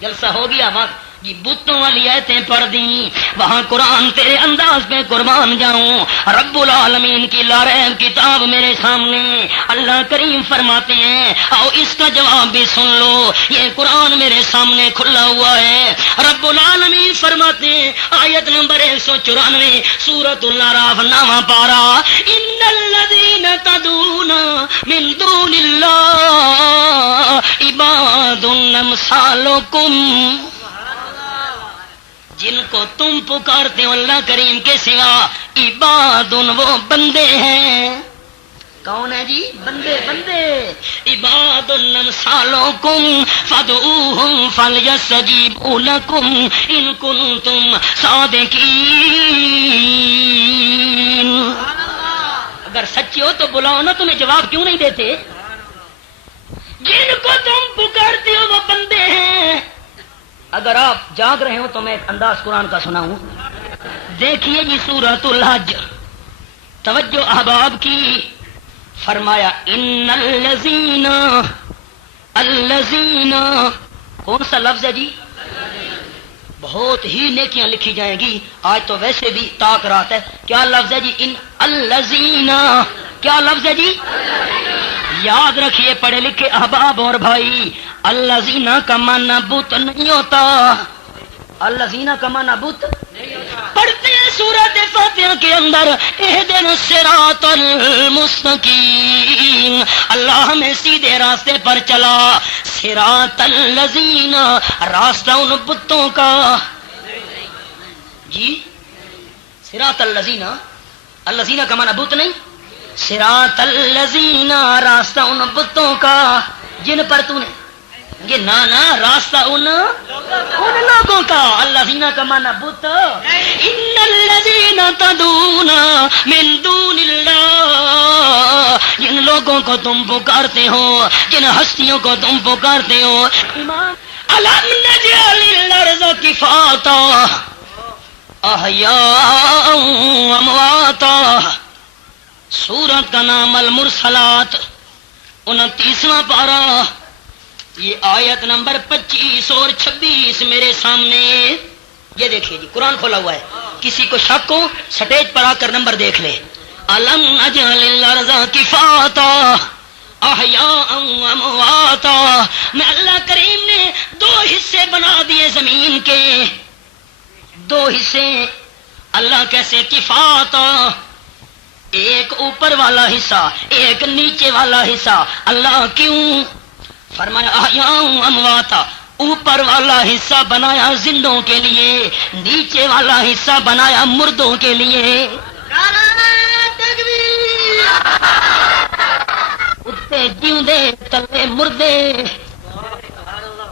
جلسہ ہو گیا وقت یہ بتوں والی آیتیں پڑھ دیں. وہاں قرآن تیرے انداز پہ قربان جاؤں. رب العالمین کی لاریب کتاب میرے سامنے. اللہ کریم فرماتے ہیں آؤ اس کا جواب بھی سن لو. یہ قرآن میرے سامنے کھلا ہوا ہے. رب العالمین فرماتے ہیں آیت نمبر 194 سورۃ الاعراف 9واں پارہ ان الذین تدعون من دون اللہ عباد امثالکم. جن کو تم پکارتے ہو اللہ کریم کے سوا عباد وہ بندے ہیں. کون ہے جی؟ بندے بندے. عباد امثالکم فادعوہم فلیستجیبوا لکم ان کنتم صادقین. اگر سچے ہو تو بلاؤ نا، تمہیں جواب کیوں نہیں دیتے؟ جن کو تم پکارتے ہو وہ بندے ہیں. اگر آپ جاگ رہے ہو تو میں ایک انداز قرآن کا سناؤں. دیکھیے جی سورۃ الحج، توجہ احباب کی. فرمایا ان الذین کون سا لفظ ہے جی؟ بہت ہی نیکیاں لکھی جائیں گی آج تو ویسے بھی طاق رات ہے. کیا لفظ ہے جی؟ ان الذین. کیا لفظ ہے جی؟ یاد رکھیے پڑھے لکھے احباب اور بھائی، الذین کا معنی بت نہیں ہوتا، الذین کا معنی بت پڑھتے ہیں سورۃ فاتحہ کے اندر اہدنا الصراط المستقیم، اللہ ہمیں سیدھے راستے پر چلا، صراط الذین راستہ ان بتوں کا، جی صراط الذین، الذین کا معنی بت نہیں، صراط الذین راستہ ان بتوں کا جن پر تو نے یہ نانا راستہ ان لوگوں کا، الذین کا معنی بت، ان الذین تدعون من دون اللہ، جن لوگوں کو تم پکارتے ہو، جن ہستیوں کو تم پکارتے ہو، الم نجعل الارض کفاتا احیاء امواتا، سورت کا نام المرسلات، 29واں پارہ، یہ آیت نمبر 25 اور 26 میرے سامنے، یہ دیکھیے جی قرآن کھولا ہوا ہے، کسی کو شک ہو سٹیج پر آ کر نمبر دیکھ لے، الم نجعل الارض کفاتا احیاء امواتا، میں اللہ کریم نے 2 حصے بنا دیے زمین کے، 2 حصے، اللہ کیسے؟ کفاتا، ایک اوپر والا حصہ ایک نیچے والا حصہ، اللہ کیوں؟ فرمایا احیاء امواتا، اوپر والا حصہ بنایا زندوں کے لیے، نیچے والا حصہ بنایا مردوں کے لیے، اتے جیوندے تلے مردے،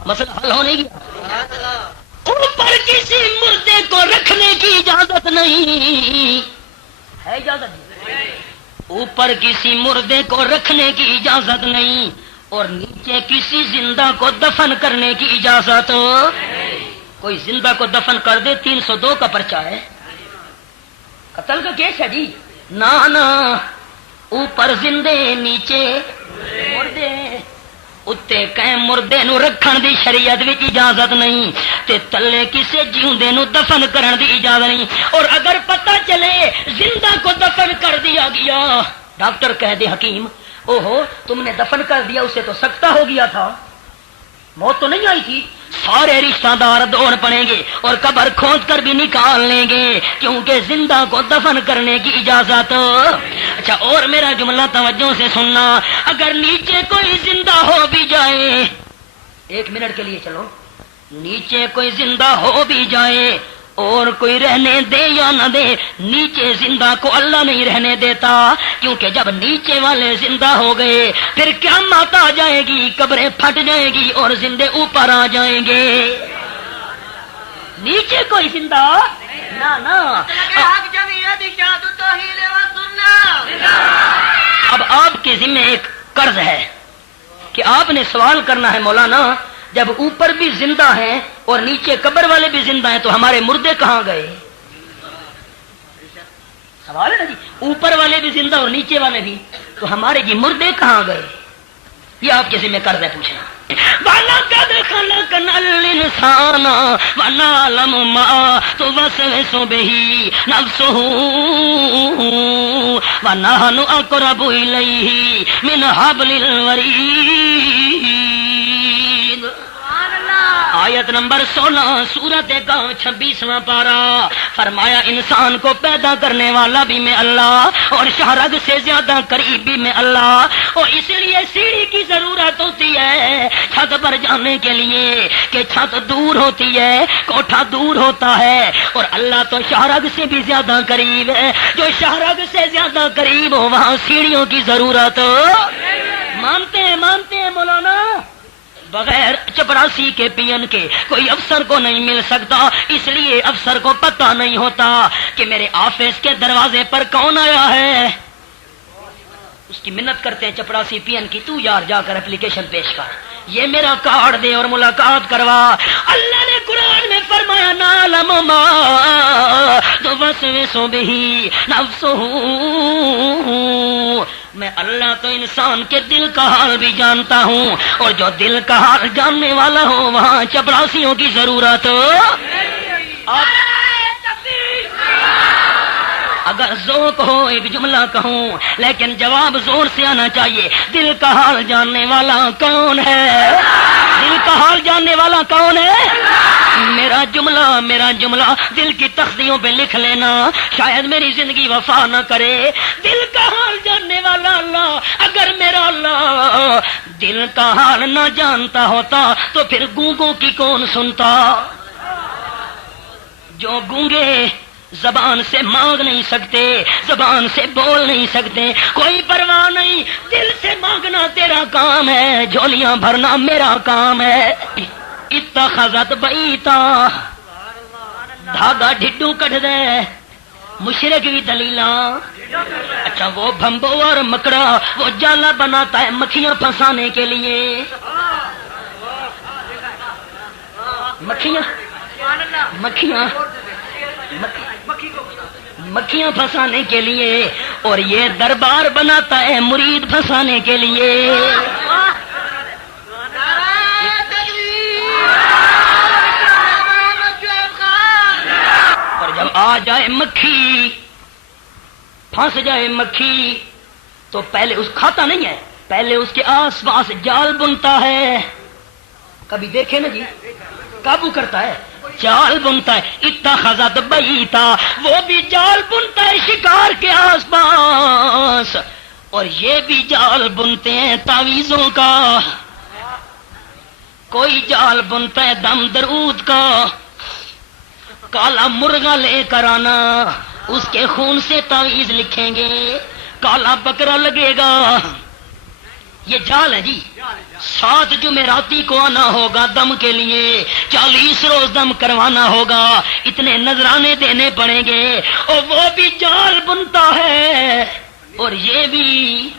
مسئلہ حل ہونے گیا، اوپر کسی مردے کو رکھنے کی اجازت نہیں ہے، اجازت اوپر کسی مردے کو رکھنے کی اجازت نہیں، اور نیچے کسی زندہ کو دفن کرنے کی اجازت، کوئی زندہ کو دفن کر دے 302 کا پرچہ ہے، قتل کا کیس ہے جی، نہ اوپر زندے نیچے مردے، اتے کہیں مردے نو رکھن دی شریعت وچ اجازت نہیں، تے تلے کسے جیوندے نو دفن کرن دی اجازت نہیں، اور اگر پتہ چلے زندہ کو دفن کر دیا گیا، ڈاکٹر کہہ دے حکیم اوہو تم نے دفن کر دیا، اسے تو سکتہ ہو گیا تھا، موت تو نہیں آئی تھی، سارے رشتہ دار دوڑ پڑیں گے اور قبر کھود کر بھی نکال لیں گے، کیونکہ زندہ کو دفن کرنے کی اجازت۔ اچھا اور میرا جملہ توجہ سے سننا، اگر نیچے کوئی زندہ ہو بھی جائے، 1 منٹ کے لیے چلو، نیچے کوئی زندہ ہو بھی جائے اور کوئی رہنے دے یا نہ دے، نیچے زندہ کو اللہ نہیں رہنے دیتا، کیونکہ جب نیچے والے زندہ ہو گئے پھر قیامت آ جائے گی، قبریں پھٹ جائے گی اور زندے اوپر آ جائیں گے، نیچے کوئی زندہ نہ۔ اب آپ کے ذمہ ایک قرض ہے کہ آپ نے سوال کرنا ہے، مولانا جب اوپر بھی زندہ ہیں اور نیچے قبر والے بھی زندہ ہیں تو ہمارے مردے کہاں گئے؟ سوال ہے نا جی، اوپر والے بھی زندہ اور نیچے والے بھی، تو ہمارے جی مردے کہاں گئے؟ یہ آپ کے ذمہ قرض ہے پوچھنا۔ وَلَقَدْ خَلَقْنَا الْإِنسَانَ وَنَعْلَمُ مَا تُوَسْوِسُ بِهِ نَفْسُهُ وَنَحْنُ أَقْرَبُ إِلَيْهِ مِنْ حَبْلِ الْوَرِيدِ۔ آیت نمبر 16 سورت کہف 26واں پارہ، فرمایا انسان کو پیدا کرنے والا بھی میں اللہ اور شہرگ سے زیادہ قریب بھی میں اللہ، اور اس لیے سیڑھی کی ضرورت ہوتی ہے چھت پر جانے کے لیے کہ چھت دور ہوتی ہے، کوٹھا دور ہوتا ہے، اور اللہ تو شہرگ سے بھی زیادہ قریب ہے، جو شہرگ سے زیادہ قریب ہو وہاں سیڑھیوں کی ضرورت مانتے ہیں مولانا؟ بغیر چپراسی کے پین کے کوئی افسر کو نہیں مل سکتا، اس لیے افسر کو پتہ نہیں ہوتا کہ میرے آفس کے دروازے پر کون آیا ہے، اس کی منت کرتے ہیں چپراسی پین کی، تو یار جا کر اپلیکیشن پیش کر، یہ میرا کارڈ دے اور ملاقات کروا۔ اللہ نے قرآن میں فرمایا نعلم ما توسوس به نفسه، میں اللہ تو انسان کے دل کا حال بھی جانتا ہوں، اور جو دل کا حال جاننے والا ہو وہاں چپراسیوں کی ضرورت۔ اگر ذوق ہو ایک جملہ کہوں لیکن جواب زور سے آنا چاہیے، دل کا حال جاننے والا کون ہے؟ دل کا حال جاننے والا کون ہے؟ میرا جملہ دل کی تختی پہ لکھ لینا، شاید میری زندگی وفا نہ کرے۔ دل کا حال جاننے والا اللہ، اگر میرا اللہ دل کا حال نہ جانتا ہوتا تو پھر گونگوں کی کون سنتا؟ جو گونگے زبان سے مانگ نہیں سکتے، زبان سے بول نہیں سکتے، کوئی پرواہ نہیں، دل سے مانگنا تیرا کام ہے، جھولیاں بھرنا میرا کام ہے۔ اتخذت بیتا، دھاگا ڈھڈو کٹ دے، مشرک کی دلیلاں۔ اچھا وہ بھمبو اور مکڑا وہ جالا بناتا ہے مکھیاں پھنسانے کے لیے، مکھیاں پھنسانے کے لیے، اور یہ دربار بناتا ہے مرید پھنسانے کے لیے۔ اور جب آ جائے مکھی، پھنس جائے مکھی تو پہلے اس کھاتا نہیں ہے، پہلے اس کے آس پاس جال بنتا ہے۔ کبھی دیکھے نا جی، قابو کرتا ہے، جال بنتا ہے۔ اتخذت بیتا، وہ بھی جال بنتا ہے شکار کے آس پاس، اور یہ بھی جال بنتے ہیں تعویذوں کا۔ کوئی جال بنتا ہے دم درود کا، کالا مرغا لے کر آنا، اس کے خون سے تعویذ لکھیں گے، کالا بکرا لگے گا۔ یہ جال ہے جی۔ 7 جمعراتی کو آنا ہوگا دم کے لیے، 40 روز دم کروانا ہوگا، اتنے نذرانے دینے پڑیں گے، اور وہ بھی جال بنتا ہے، اور یہ بھی۔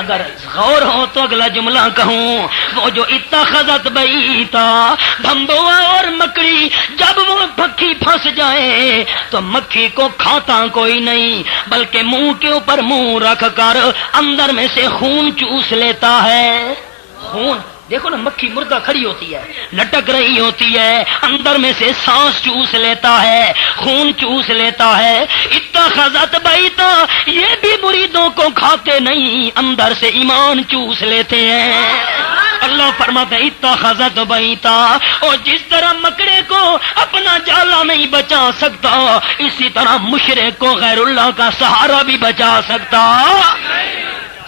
اگر غور ہو تو اگلا جملہ کہوں، وہ جو اتخذت بیتا، بھمبوا اور مکڑی، جب وہ مکھی پھنس جائے تو مکھی کو کھاتا کوئی نہیں، بلکہ منہ کے اوپر منہ رکھ کر اندر میں سے خون چوس لیتا ہے۔ خون دیکھو نا، مکھی مردہ کھڑی ہوتی ہے، لٹک رہی ہوتی ہے، اندر میں سے سانس چوس لیتا ہے، خون چوس لیتا ہے۔ اتخذت بیتا، یہ بھی مریدوں کو کھاتے نہیں، اندر سے ایمان چوس لیتے ہیں۔ اللہ فرماتا ہے اتخذت بیتا، اور جس طرح مکڑے کو اپنا جالا نہیں بچا سکتا، اسی طرح مشرک کو غیر اللہ کا سہارا بھی بچا سکتا۔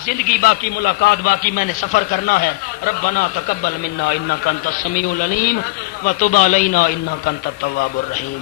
زندگی باقی، ملاقات باقی، میں نے سفر کرنا ہے۔ ربنا تقبل منا انک انت السمیع العلیم وتب علینا انک انت التواب الرحیم۔